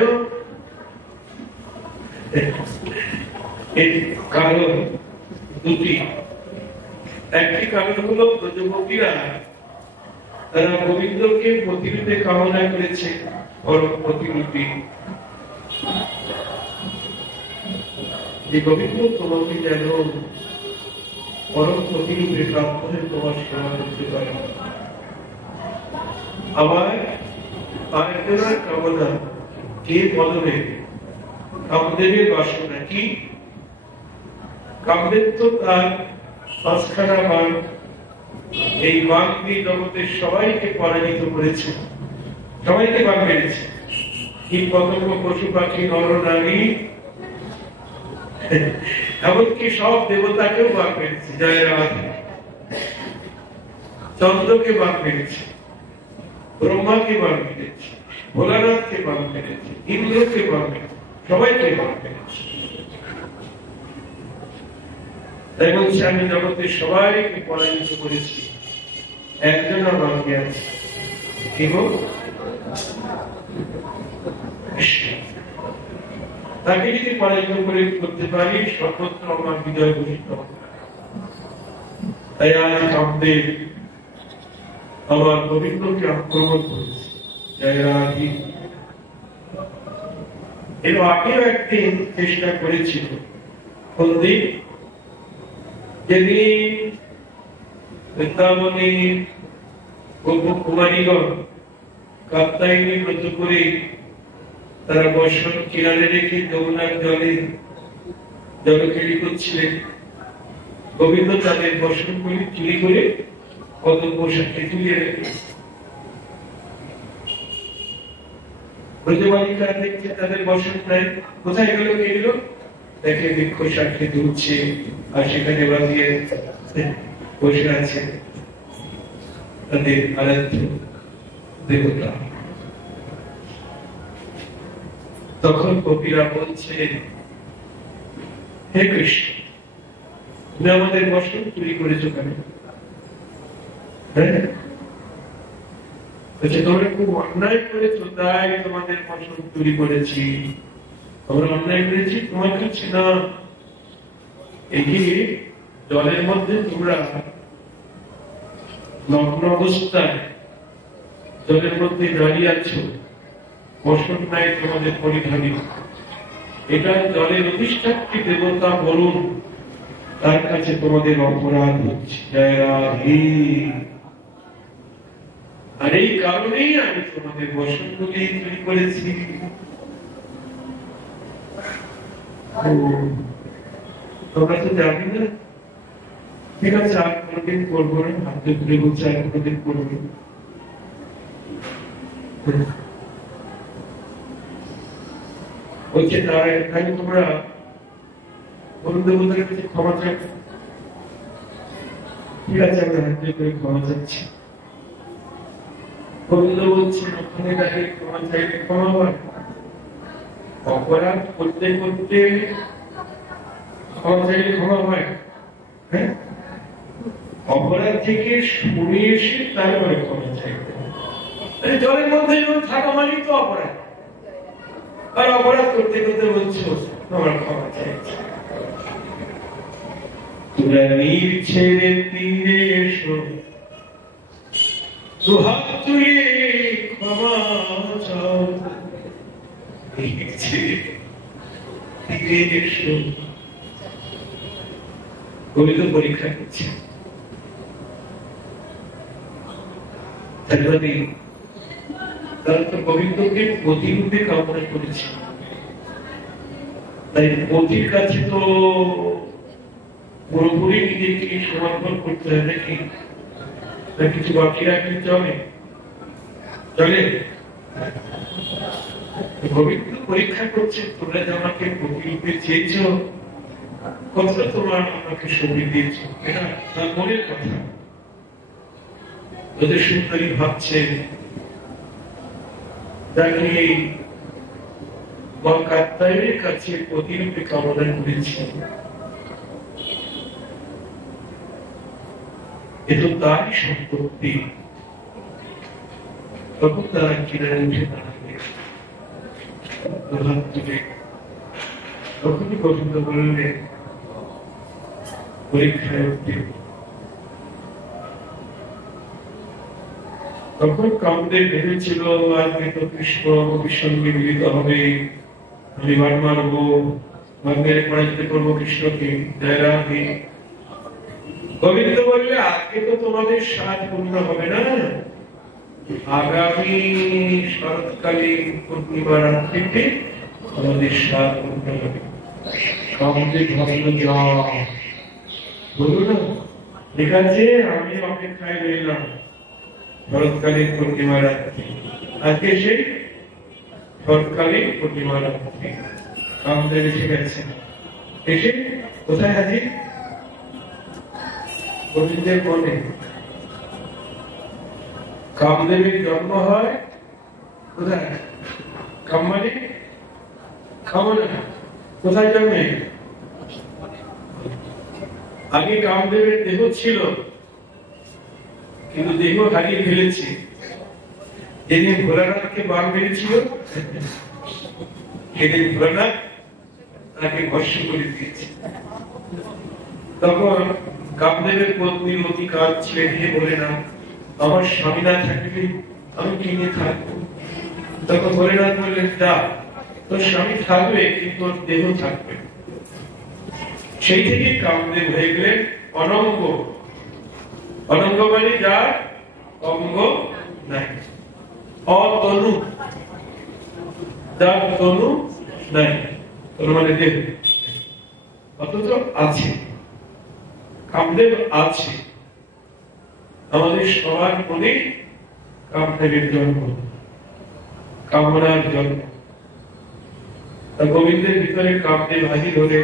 এর কারণ দুটি। একটি কারণ হলো ব্রজগোপীরা তারা গোবিন্দকে প্রতিরূপে কামনা করেছে, পরম প্রতিরূপী। যে গোবিন্দ তোমাকে যেন পরম প্রতিরূপে প্রাপ্ত হয়ে তোমার সেবা করতে পারে। আবার আরেকজনের কামনা কে বদলে কামদেবের বাসনা কি? কামদেব তো তার পাঁচখানা বাণ, এই বাণ দিয়ে জগতের সবাইকে পরাজিত করেছে, সবাইকে বাণ মেরেছে। কীট পতঙ্গ পশু পাখি নর নারী এমনকি সব দেবতাকেও বাদ মেরেছে। জয় রাধে। চন্দ্রকে বাদ মেরেছে, ব্রহ্মাকে বাদ মেরেছে, ভোলানাথকে বাদ মেরেছে, ইন্দ্রকে বাদ মেরেছে, সবাইকে বাদ মেরেছে। তাই বলছে আমি জগতের সবাইকে পরাজিত করেছি, একজন বাকি আছে। কি গো? তাকে যদি পরাজিত করে করতে পারি সর্বত্র আমার বিজয় ঘোষিত হবে। তাই আজ কামদেব আমার গোবিন্দকে আক্রমণ করেছে। জয় রাধে। এর আগেও একদিন চেষ্টা করেছিল। কোন দিন? যেদিন বৃন্দাবনে গোপকুমারীগণ কাত্যায়নী ব্রত করে তারা বর্ষণ কিনারে রেখে যমুনার জলে জলকেলি করছিলেন, গোবিন্দ তাদের বর্ষণ করে চুরি করে কত পোশাককে তুলে রেখে ব্রজবালিকারা দেখছে তাদের বর্ষণ নাই, কোথায় গেল কে গেল? দেখে বৃক্ষ শাখে দুলছে আর সেখানে বাঁধিয়ে বসে আছে তাদের আরাধ্য দেবতা। তখন কপিরা বলছে, হে কৃষ্ণ, তুমি আমাদের বর্ষণ চুরি করেছো কেন? হ্যাঁ, তোমরা খুব অন্যায় করেছো, তাই তোমাদের বর্ষণ চুরি করেছি। আমরা অন্যায় করেছি তোমার কাছে না, এগিয়ে জলের মধ্যে তোমরা নগ্ন অবস্থায় জলের মধ্যে দাঁড়িয়ে আছো, বর্ষণ নাই তোমাদের পরিধানী। এটা জলের অধিষ্ঠাত্রী দেবতা বরুণ, তার কাছে তোমাদের অপরাধ হচ্ছে। জয় রাধে। আর এই কারণেই আমি তোমাদের বর্ষণগুলি চুরি করেছি। তোমরা তো জানি না ঠিক আছে, আর কোনোদিন করবো না, হাতে তুলে বলছে আর কোনোদিন করবো না। বলছে তাহলে তোমরা বন্ধুদের কাছে ক্ষমা চাই। ঠিক আছে, আমরা হাতে করে ক্ষমা চাচ্ছি। বন্ধু বলছে ওখানে দাঁড়িয়ে ক্ষমা চাইলে ক্ষমা হয়? অপরাধ করতে করতে ক্ষমা চাইলে ক্ষমা হয়? হ্যাঁ, অপরাধ থেকে সরে এসে তারপরে ক্ষমা চাইতে। জলের মধ্যে যখন থাকা মানে তো অপরাধ, আর অপরাধ করতে করতে বলছো তোমার ক্ষমা চাইছে। তোমরা নীর ছেড়ে তীরে এসো, দুহাত তুলে ক্ষমা চাও। নীর ছেড়ে তীরে এসো। কবি তো পরীক্ষা করছে, তারা তো গোবিন্দকে প্রতিরূপে কামনা করেছে, তাই পতির কাছে তো পুরোপুরি নিজেকে সমর্পণ করতে হয় নাকি? না কিছু বাকি রাখলে চলে? চলে? গোবিন্দ পরীক্ষা করছে, তোমরা যে আমাকে প্রতিরূপে চেয়েছ, কতটা তোমার আমাকে সময় দিয়েছ, এটা তার মনের কথা। ওদের সুন্দরী ভাবছে তাকে মা কাত্যায়নের কাছে প্রতিরূপে কামনা করেছে, এ তো তারই সম্পত্তি। তখন তারা কিনারে উঠে দাঁড়াবে, তখনই গোবিন্দ বললে পরীক্ষায় উঠবে। তখন কামদেব ভেবেছিল আজকে তো কৃষ্ণ গোপীর সঙ্গে মিলিত হবে, আমি বার মারবো, ভাগ্যের পরাজিত করবো কৃষ্ণকে। গোবিন্দ বললে আজকে তো তোমাদের সাজ পূর্ণ হবে না, আগামী শরৎকালীন পূর্ণিমা রাত্রিতে আমাদের সাজ পূর্ণ হবে। কামদেব ভাবল যা বলবো না, ঠিক আছে, আমি অপেক্ষায় রইলাম শরৎকালীন পূর্ণিমা রাত্রি। আজকে সেই শরৎকালীন পূর্ণিমা রাত্রি কামদেব এসে গেছে। এসে কোথায় হাজির? গোবিন্দের মনে। কামদেবের জন্ম হয় কোথায়? কামানে কামনা কোথায় জন্মে? আগে কামদেবের দেহ ছিল, কিন্তু দেহ হারিয়ে ফেলেছে। যেদিন ভোলানাথকে বান মেরেছিল, সেদিন ভোলানাথ তাকে ভস্ম করে দিয়েছে। তখন কামদেবের পত্নীর অতি কাঁদছিলেন, হে ভোলেনাথ, আমার স্বামী না থাকলে আমি কিনে থাকবো। তখন ভোলেনাথ বললেন, যা, তোর স্বামী থাকবে কিন্তু ওর দেহ থাকবে। সেই থেকে কামদেব হয়ে গেলেন অনঙ্গ। অনঙ্গ মানে যার অঙ্গ নাই, অতনু, যার তনু নাই, তনু মানে দেহ, অথচ আছে। কামদেব আছে, আমাদের সবার মনে কামদেবের জন্ম, কামনার জন্ম। গোবিন্দের ভিতরে কামদেব হাজির হলে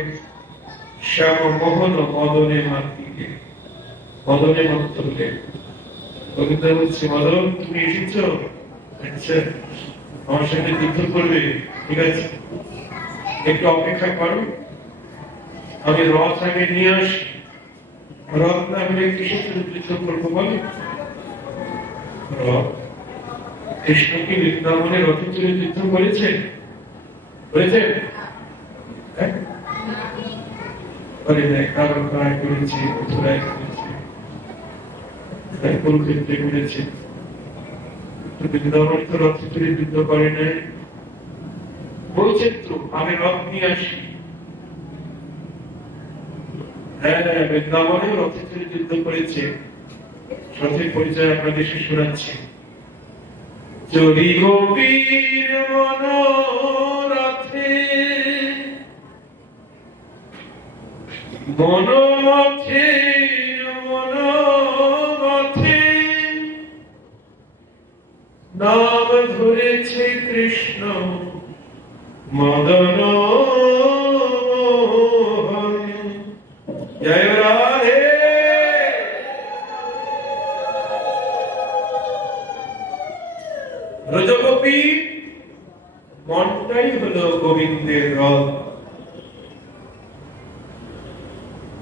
শ্যাম মোহন মদনে মাতৃকে, মদনে মত হলে গোবিন্দ বলছে, মদন তুমি এসেছ, আচ্ছা আমার সাথে যুদ্ধ করবে, ঠিক আছে, একটু অপেক্ষা করো, আমি রথ আগে নিয়ে আসি। রথ না হলে কিসের সাথে যুদ্ধ করবো বলে? রথ। কৃষ্ণকে বৃন্দাবনে রথে চড়ে যুদ্ধ করেছেন? করেছেন? করে নাই, কারণ কারায় করেছে, মথুরায় করেছে, কুরুক্ষেত্রে করেছে। বৃন্দাবনে তো রথে চড়ে যুদ্ধ করে নাই। বলছেন তো আমি রথ নিয়ে আসি। হ্যাঁ, বৃন্দাবনে রথে চড়ে যুদ্ধ করেছে। রথের পরিচয় আপনাদের শোনাচ্ছি। চরি গোপীর মনোরথে, মনোরথে নাম ধরেছে কৃষ্ণ মদন জয় রাধে। ব্রজগোপী মনটাই হলো গোবিন্দের রথ।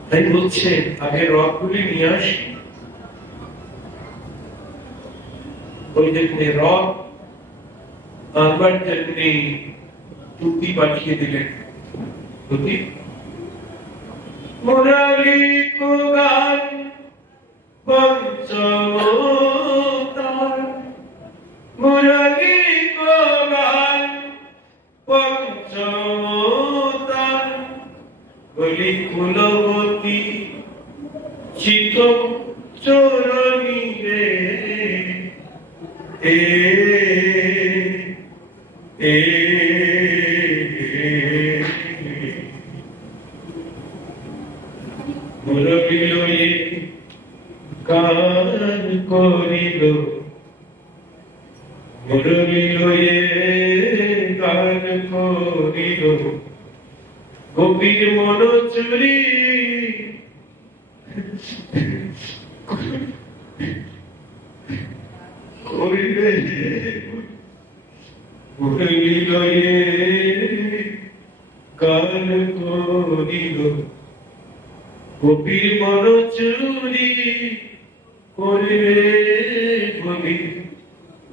তাই বলছে আগে রথগুলি নিয়ে আসি। ওই জন্য রথ আনবার জন্য তুতি পাঠিয়ে দিলেন। তুতি মুরারি কো গান পঞ্চমতার, মুরারি কো গান পঞ্চমতার, বলি কুলবতী চিত চরণী রে এ এ মুরলি লয়ে গান করিল, মুরলি লয়ে গান করিল, গোপীর মন চুরি করিলে, মুরলি লয়ে গান করিল, গোপীর মন চুরি করিলে বলি,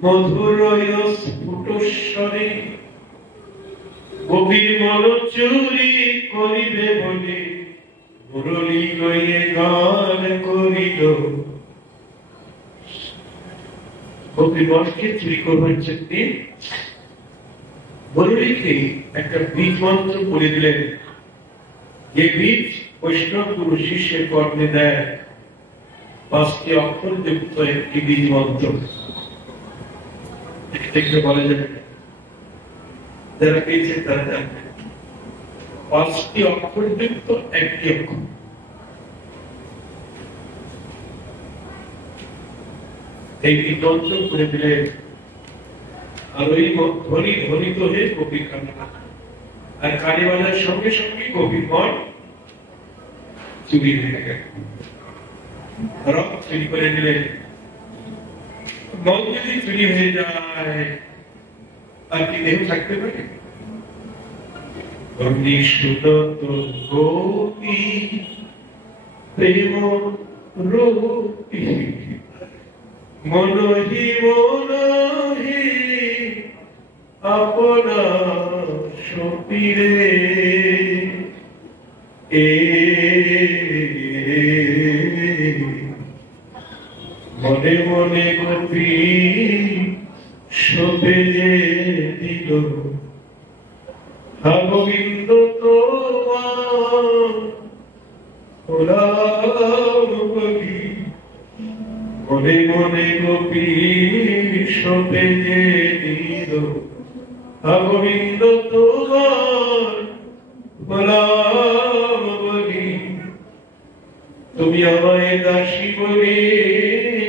মধুর স্ফুট স্বরে গোপীর মন চুরি করিবে বলে, মুরলি লয়ে গান করিল। গোপীর মনকে চুরি করবার জন্য মুরলিকে একটা বীজ মন্ত্র বলে দিলেন, যে বীজ বৈষ্ণব গুরু শিষ্যের কর্মে দেয়, 5টি অক্ষর যুক্ত একটি বীজ মন্ত্র। দেখতে বলা যাবে, যারা পেয়েছে তারা জানবে, 5টি অক্ষর যুক্ত একটি অক্ষর। এই মন্ত্র করে দিলেন, আর ওই ধ্বনি ধ্বনিত হয়ে কবির কানে, আর কানে বাজার সঙ্গে সঙ্গে কবির মন চুরি হয়ে গেল, রথ চুরি করে দিলেন। মন যদি চুরি হয়ে যায় আর কি দেহ থাকতে পারে? সুনত গোপী প্রেম রূপী মনহি মনহি আপনা সপিরে এ মনে মনে গোপী শোভে দিল, হা গোবিন্দ তোমার বলি, মনে মনে গোপী শোভে দিল, হা গোবিন্দ তোমার বলি, তুমি আমায় দাসী বলে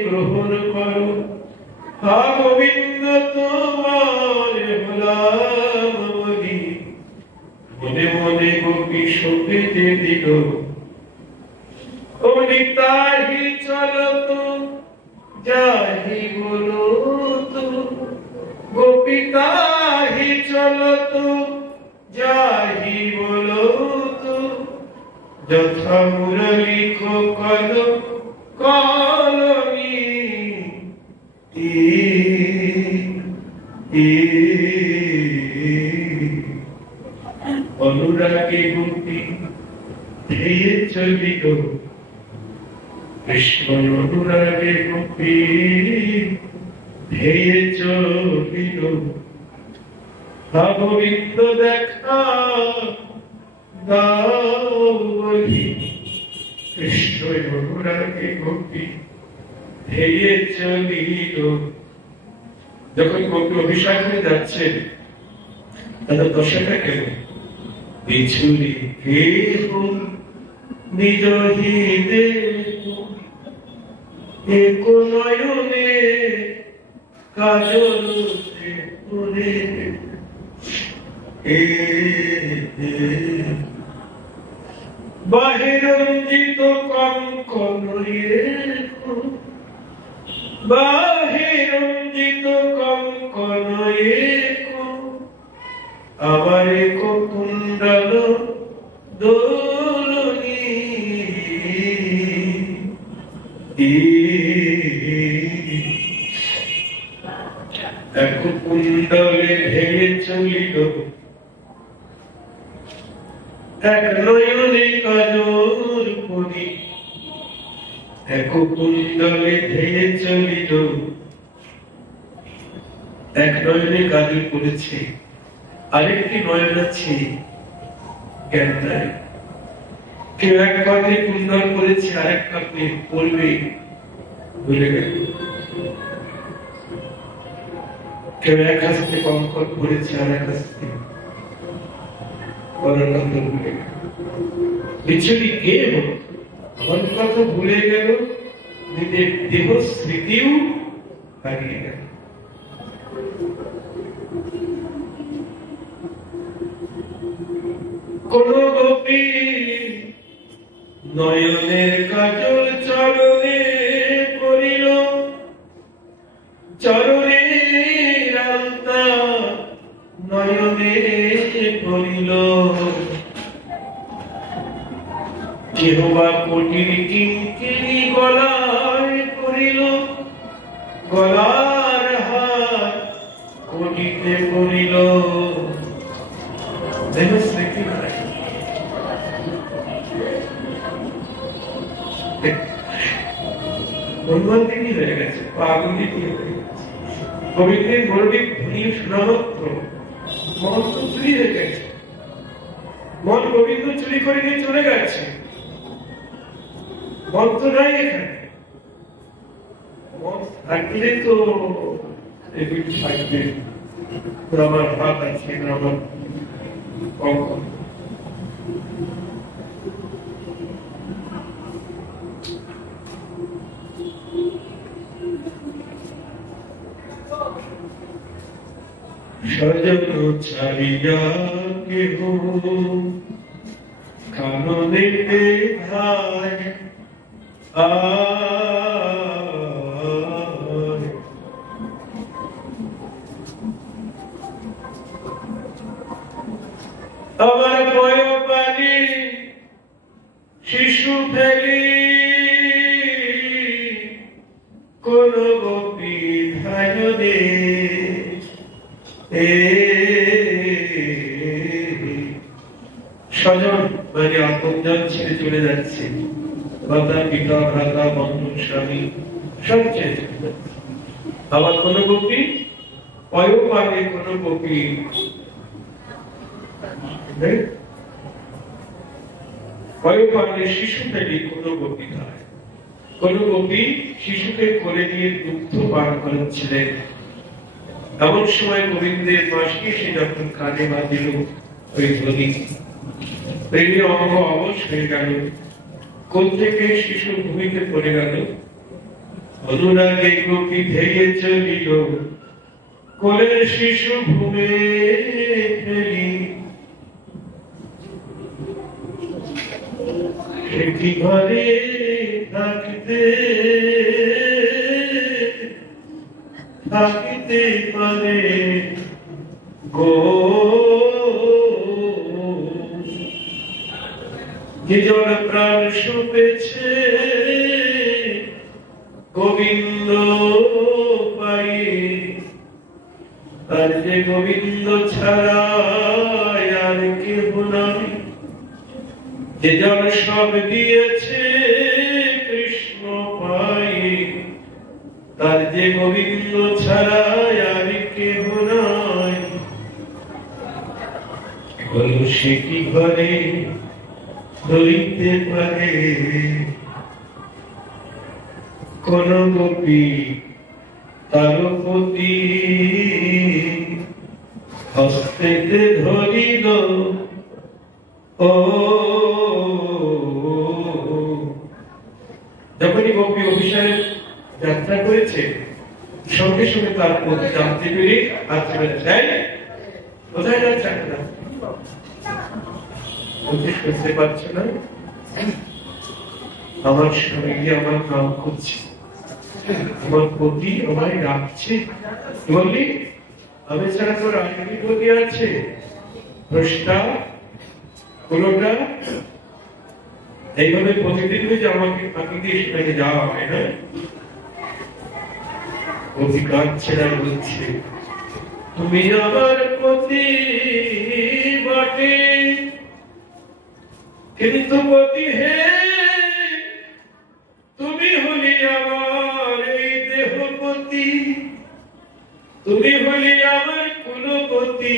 গ্রহণ করো, হা গোবিন্দ তোমার বলি, মনে মনে গোপী শোভে দিল। তাহি চলত যাহি বলো তো, গোপী তাহি চলত যাহি বলো তো, যথা মুরলি কল কলমি অনুরাগে গোপী ধেয়ে চলিল, কৃষ্ণ অনুরাগে গোপী ধেয়ে চলিল, হা গোবিন্দ দেখা দাও বলি, কৃষ্ণ অনুরাগে গোপী ধেয়ে চলিল। যখন গোপী অভিষেক হয়ে যাচ্ছে, তাদের দশাটা কেন? বিছুরি কেহ নিজ হৃদে এক নয়নে কাজল পুরে বাহিরঞ্জিত কঙ্কন বাহিরঞ্জিত কঙ্কন আবার কুণ্ডল দোলনী এক কুণ্ডলে ভেঙে চলিল এক নয়নে কাজল পরি এক কুণ্ডলে ভেঙে চলিল এক নয়নে কাজল পড়েছে আরেকটি নয়ন আছে জ্ঞানদায় কেউ এক কাঁধে কুণ্ডল করেছে আরেক কাঁধে পড়বে ভুলে গেল কেউ এক হাসতে কঙ্কন করেছে আর এক হাসতে বিচ্ছুরি কে হল আমার কথা ভুলে গেল নিজের দেহ স্মৃতিও হারিয়ে গেল কোন গোপী নয়নের কাজল চরণে পড়িল চরণে রান্তা নয়নে পড়িল কেহ বা কোটির কিঙ্কিনি গলায় পড়িল গলার হাত কোটিতে পড়িল দেহ স্মৃতি নাই ব্রহ্মান্ডিনী হয়ে গেছে পাগলি হয়ে গেছে গোবিন্দের গৌরবিক ধ্বনি শোনামাত্র মন তো চুরি হয়ে গেছে মন গোবিন্দ চুরি করে নিয়ে চলে গেছে মন তো নাই এখানে মন থাকলে তো এগুলি থাকবে আমার হাত আছে আমার কঙ্কন সজন ছাড়িয়া কেহ কাননে ভাই আমার বয় পানি শিশু ফেলি কোন গোপী ধায়নে স্বজন মানে আপনজন ছেড়ে চলে যাচ্ছে মাতা পিতা ভ্রাতা বন্ধু স্বামী সব ছেড়ে চলে যাচ্ছে আবার কোন গোপী পয়োপানে কোন গোপী পয়োপানে শিশু ফেলি কোন গোপী নয় কোন গোপী শিশুকে কোলে নিয়ে দুগ্ধ পান করাচ্ছিলেন এমন সময় গোবিন্দের মাসি এসে যখন কানে বাঁধিল ওই ধ্বনি প্রেমী অঙ্গ অবশ হয়ে গেল কোল থেকে শিশু ভূমিতে পড়ে গেল অনুরাগে গোপী ধেয়ে চলিল কোলের শিশু ভূমে ফেলি একটি ঘরে থাকতে থাকিতে পারে গো যে জন প্রাণ সুপেছে গোবিন্দ পায়ে আর যে গোবিন্দ ছাড়া আর কেহ নাই যে জন সব দিয়েছে কৃষ্ণ পায়ে তার যে গোবিন্দ ছাড়া আর কেহ নাই হল সে কি ঘরে ধরিতে পারে কোন গোপী তার প্রতি হস্তেতে ধরিল ও যখনই গোপী অভিসারে যাত্রা করেছে সঙ্গে সঙ্গে তার প্রতি জানতে পেরে আর ছেড়ে দেয় কোথায় যাচ্ছে না বুঝতে পারছে না আমার স্বামী আমার কাম করছে আমার প্রতি আমায় রাখছে বললি আমি ছাড়া তোর আগে বলি আছে ভ্রষ্টা কোনটা এইভাবে প্রতিদিন যে আমাকে ফাঁকি দিয়ে সেখানে যাওয়া হয় না অধিকার ছেড়া বলছে তুমি আমার প্রতি বটে কিন্তু প্রতি হে তুমি হলি আমার এই দেহপতি তুমি হলি আমার কুলপতি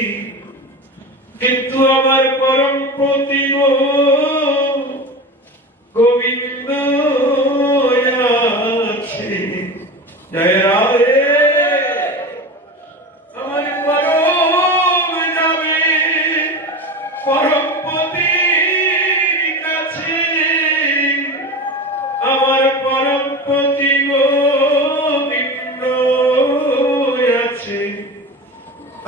কিন্তু আমার পরম পতি গোবিন্দ আছে জয় রাধে আমার পরম যাবে পরম পতির কাছে আমার পরম পতি গোবিন্দ আছে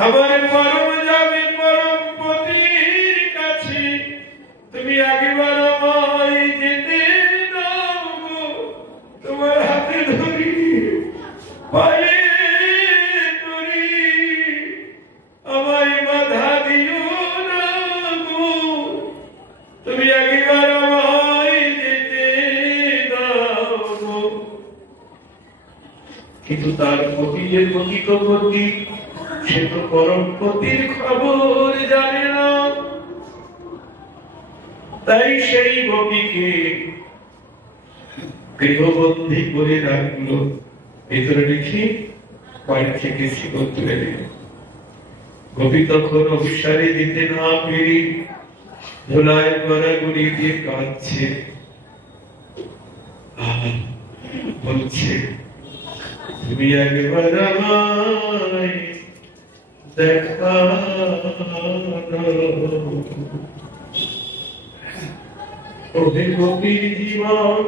আমার পরম যাবে পরম পতির কাছে তুমি আগেবার আমায় যেতে দাও গো তোমার হাতে ধরি পায়ে করি আমায় বাধা দিও না গো তুমি আগেবার আমায় যেতে দাও গো কিন্তু তার পতি যে পতিত পতি সে তো পরম পতির খবর জানে না তাই সেই গোপীকে গৃহবন্দী করে রাখলো ভেতরে রেখে বাড়ি থেকে শিকল তুলে দিল গোপী তখন অভিসারে দিতে না পেরে ধুলায় গড়াগড়ি দিয়ে কাঁদছে বলছে তুমি একবার আমায় দেখা ওহে গোপীর জীবন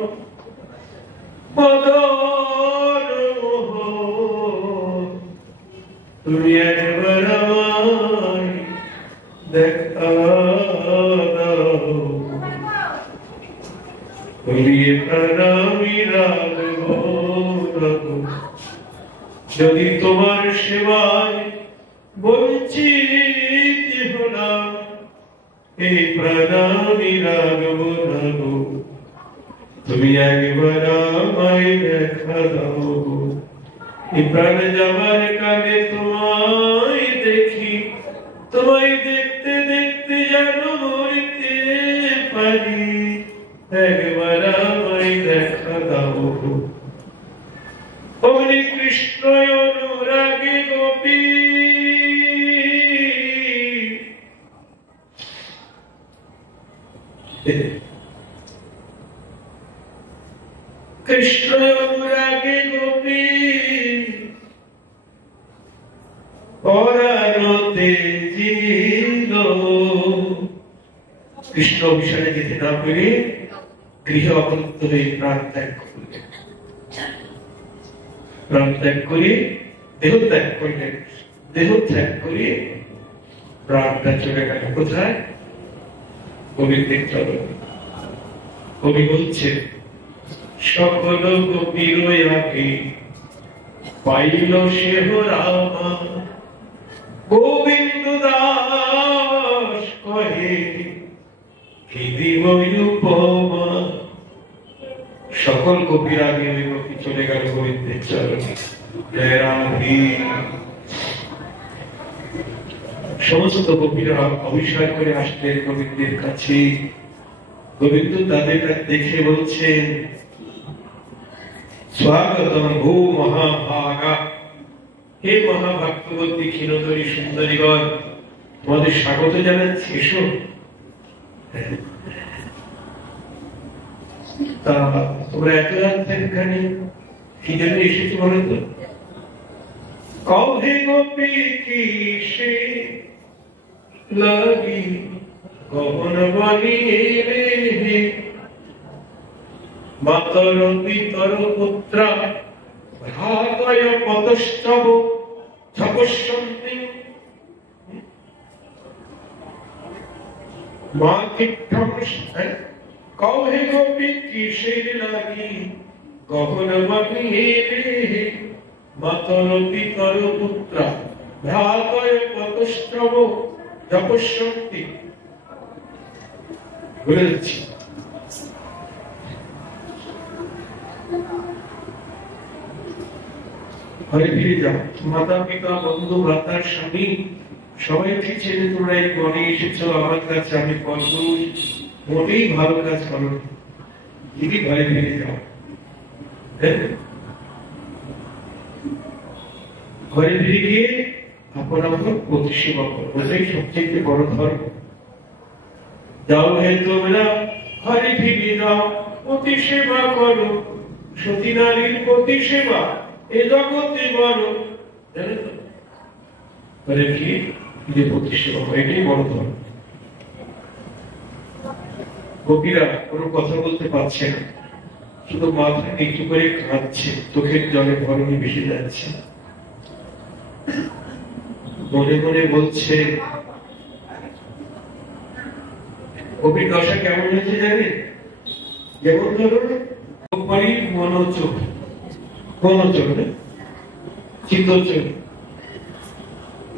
বদন তুমি একবার আমায় দেখা বলিয়ে প্রণামী রাখব যদি তোমার সেবায় বঞ্চিত হলাম এই প্রণামী রাখব রাখব তুমি একবার আমায় দেখা দাও এই প্রাণ যাবার কালে তোমায় দেখি তোমায় দেখতে দেখতে যেন মরতে পারি একবার আমায় দেখা দাও অমনি কৃষ্ণ অনুরাগে গোপী কৃষ্ণ অনুরাগে গোপী পরাণতে জিল কৃষ্ণ অভিসারে যেতে না পেরে গৃহ অবরুদ্ধ হয়ে প্রাণ ত্যাগ করলেন প্রাণ ত্যাগ করে দেহ ত্যাগ করলেন দেহ ত্যাগ করে প্রাণটা চলে গেল কোথায় গোবিন্দের চরণে কবি বলছে সকল গোপীর আগে পাইল সেহ রামা গোবিন্দ দাস কহে কি দিব উপমা সকল গোপীর আগে ওই গোপী চলে গেল গোবিন্দের চরণে জয় রাধে সমস্ত গোপীরা অভিষেক করে আসলেন গোবিন্দের কাছে গোবিন্দ তাদের দেখে বলছেন স্বাগতম ভূ মহাভাগা হে মহাভক্তবতী ক্ষীণতরী সুন্দরীগণ তোমাদের স্বাগত জানাচ্ছি এসো তা তোমরা এত রাত্রে এখানে কি জন্য এসেছো বলো তো কহে গোপী কি সে লাগি গহন বলিলে মাতর পিতর পুত্রা ভাতয় পতস্তব তপস্যন্তি মা কিট্ঠম কৌহে গোপী কিসের লাগি গহন মহিরে মাতর পিতর পুত্র ভ্রাতয় পতস্তব তপস্যন্তি। বলে যাচ্ছি ঘরে ফিরে যাও, মাতা পিতা বন্ধু ভ্রাতার স্বামী সবাইকে ছেড়ে তোমরা এই বনে এসেছো আমার কাছে, আমি পরপুরুষ, মোটেই ভালো কাজ করো, দিদি ঘরে ফিরে যাও। ঘরে ফিরে গিয়ে আপন আপন প্রতিসেবা করো, ওটাই সবচেয়ে বড় ধর্ম। যাও হে তোমরা ঘরে ফিরে যাও, প্রতিসেবা করো, সতী নারীর প্রতিসেবা এ জগতে বড়। জানেন তো ঘরে ফিরে যে প্রতিসেবা এটাই বড় ধর্ম। গোপীরা কোনো কথা বলতে পারছে না, শুধু মাথা নিচু করে কাঁদছে, চোখের জলে ভরণী ভেসে যাচ্ছে, মনে মনে বলছে। গোপীর দশা কেমন হয়েছে জানেন? যেমন ধরুন মনোচোখ, মনোচোখ চিত্তচোখ,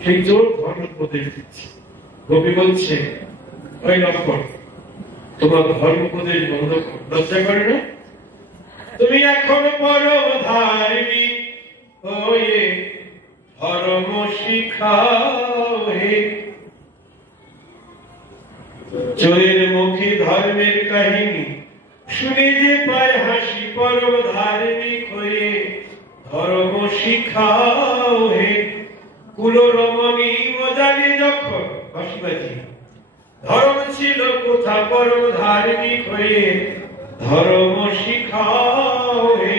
সেই চোখ ধর্ম উপদেশ দিচ্ছে। গোপী বলছে ওই লক্ষণ তোমার ধর্ম উপদেশ বন্ধ কর, লজ্জা করে না? তুমি এখনো পরম ধার্মিক হয়ে ধর্ম শিখাও হে। চোরের মুখে ধর্মের কাহিনী শুনে যে পায় হাসি, পরম ধার্মিক হয়ে ধর্ম শিখাও হে। কুলরমণী মজারে যখন বাঁশিবাজি, ধর্ম ছিল কোথা, পরম ধার্মিক হয়ে ধর্ম শিখাও হে।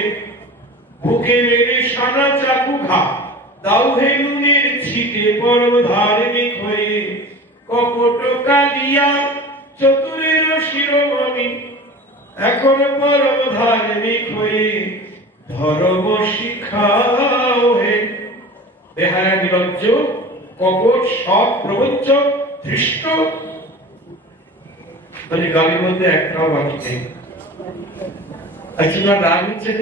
বুকে মেরে সানা চাকু ঘা দাও হে নুনের ছিটে, পরম ধার্মিক হয়ে কপট কালিয়া চতুরের শিরোমণি এখন পরম ধার্মিক হয়ে ধর্ম শিখাও হে। বেহায়া নিরজ্জ কপট সব প্রবঞ্চক ধৃষ্ট, মানে গালির মধ্যে একটাও বাকি নেই। আচ্ছা রাগ হচ্ছে,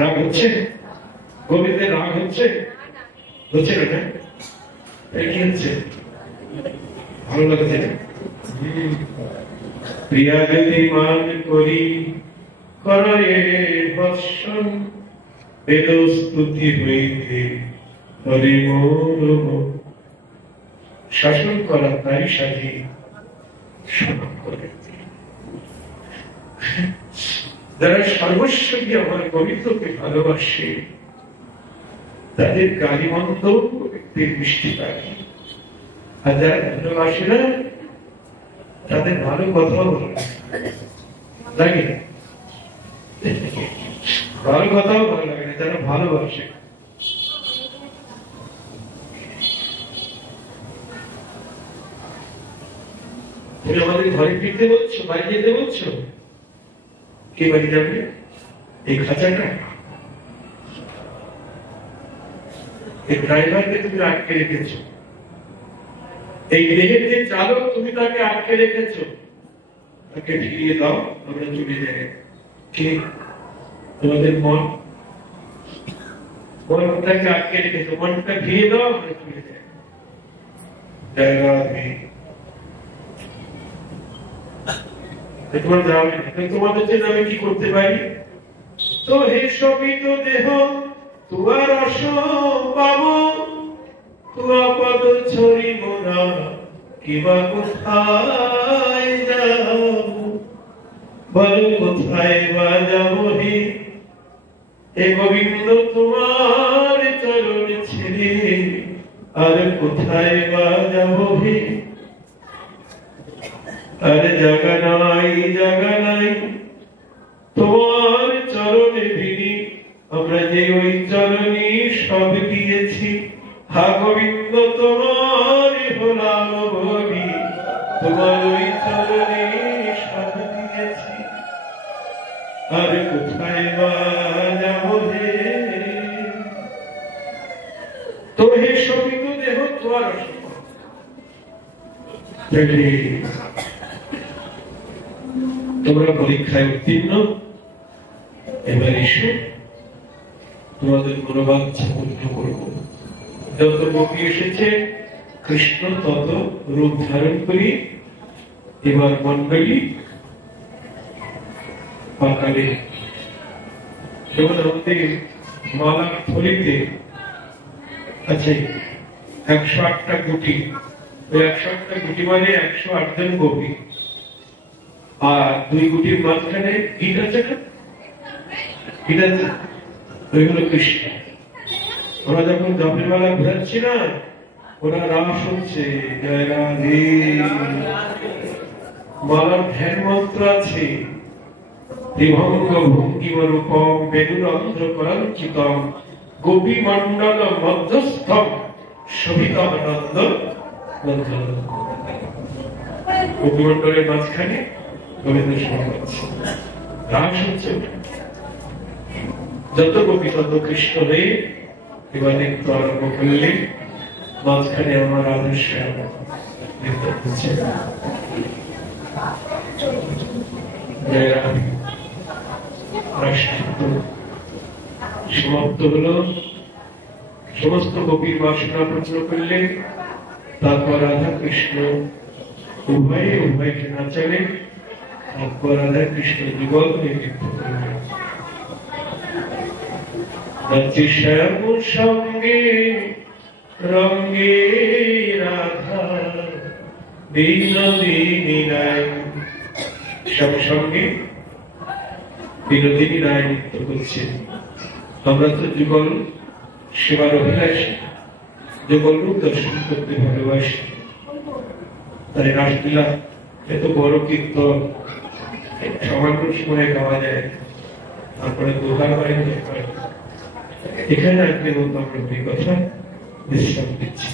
রাগ হচ্ছে, গোবিন্দের রাগ হচ্ছে, হচ্ছে না? কি হচ্ছে? ভালো লাগছে? প্রিয়া যদি মান করি করয়ে বৎসন, বেদ স্তুতি হইতে হরি মোর। শাসন করা তাই সাথে যারা সর্বস্ব দিয়ে আমার গোবিন্দকে ভালোবাসে তাদের গালিমন্দ একটি বৃষ্টি পায়, আর যারা ভালোবাসে না তাদের ভালো কথা লাগে, ভালো কথাও ভালো লাগে না, যারা ভালোবাসে। তুমি আমাদের ঘরে ফিরতে বলছো, বাড়ি যেতে বলছো, কে বাড়ি যাবে? এই খাঁচাটা, এই ড্রাইভারকে তুমি আটকে রেখেছো, এই দেহের যে চালক তুমি তাকে আটকে রেখেছো, তাকে ফিরিয়ে দাও, আমরা চলে যাই। কে? তোমাদের মন, মনটাকে আটকে রেখেছো, মনটা ফিরিয়ে দাও, আমরা চলে যাই। জায়গা তোমার যাবে, তোমাদের জন্য আমি কি করতে পারি? তো হে সবই তো দেহ তোমার রস পাব, তোমার পদ ছড়ি মোরা কিবা কোথায় যাব, বল কোথায় বা যাব হে। এ গোবিন্দ তোমার চরণ ছেড়ে আর কোথায় বা যাব হে। আর জায়গা নাই তোমার চরণে ভিড়ি, আমরা যে ওই চরণে সব দিয়েছি। হা গোবিন্দ তোমার হলাম ভবি, তোমার ওই চরণে সব দিয়েছি। আর কোথায় তো হে সবিত দেহ তোমার তোমরা পরীক্ষায় উত্তীর্ণ, এবার এসো তোমাদের মনোবাঞ্ছা পূর্ণ করব। যত গোপী এসেছে কৃষ্ণ তত রূপ ধারণ করি। এবার মন্ডলী পাকালে যেমন আমাদের মালা থলিতে আছে 108টা গুটি, ওই 108টা গুটি মানে 108 জন গোপী, আর 2 গুটির মাঝখানে গীত আছে না, গীত আছে, ওইগুলো কৃষ্ণ। ওরা যখন জপের মালা ঘুরাচ্ছি না, ওরা রাস হচ্ছে, জয় রাধে। মালার ধ্যান মন্ত্র আছে, ত্রিভঙ্গ ভঙ্গিম রূপম বেণুরন্ধ্র করাঞ্চিতম গোপী মণ্ডল মধ্যস্থম শোভিতানন্দ। গোপী মণ্ডলের মাঝখানে গোবিন্দ সভা হচ্ছে, রাস হচ্ছে। যত গোপী তত কৃষ্ণ হয়ে এবার নৃত্য আরম্ভ করলে মাঝখানে আমার আদর্শ নৃত্য হচ্ছে। সমাপ্ত হলো, সমস্ত গোপীর বাসনা পূর্ণ করলেন। তারপর রাধা কৃষ্ণ উভয়কে নাচালেন। তারপর রাধা কৃষ্ণ যুগল নৃত্য করলেন। শ্যাম সঙ্গে রঙ্গে রাধা বিনোদিনী রায়, সব সঙ্গে বিনোদিনী রায় নৃত্য করছে। আমরা তো যুগল সেবার অভিলাষী, যুগল রূপ দর্শন করতে ভালোবাসি। তাই রাসলীলা এত বড় কীর্তন সামান্য সময় গাওয়া যায়, তারপরে দোকান বাড়ি এখানে আজকের মতো আমরা কথা বিশ্রাম দিচ্ছি।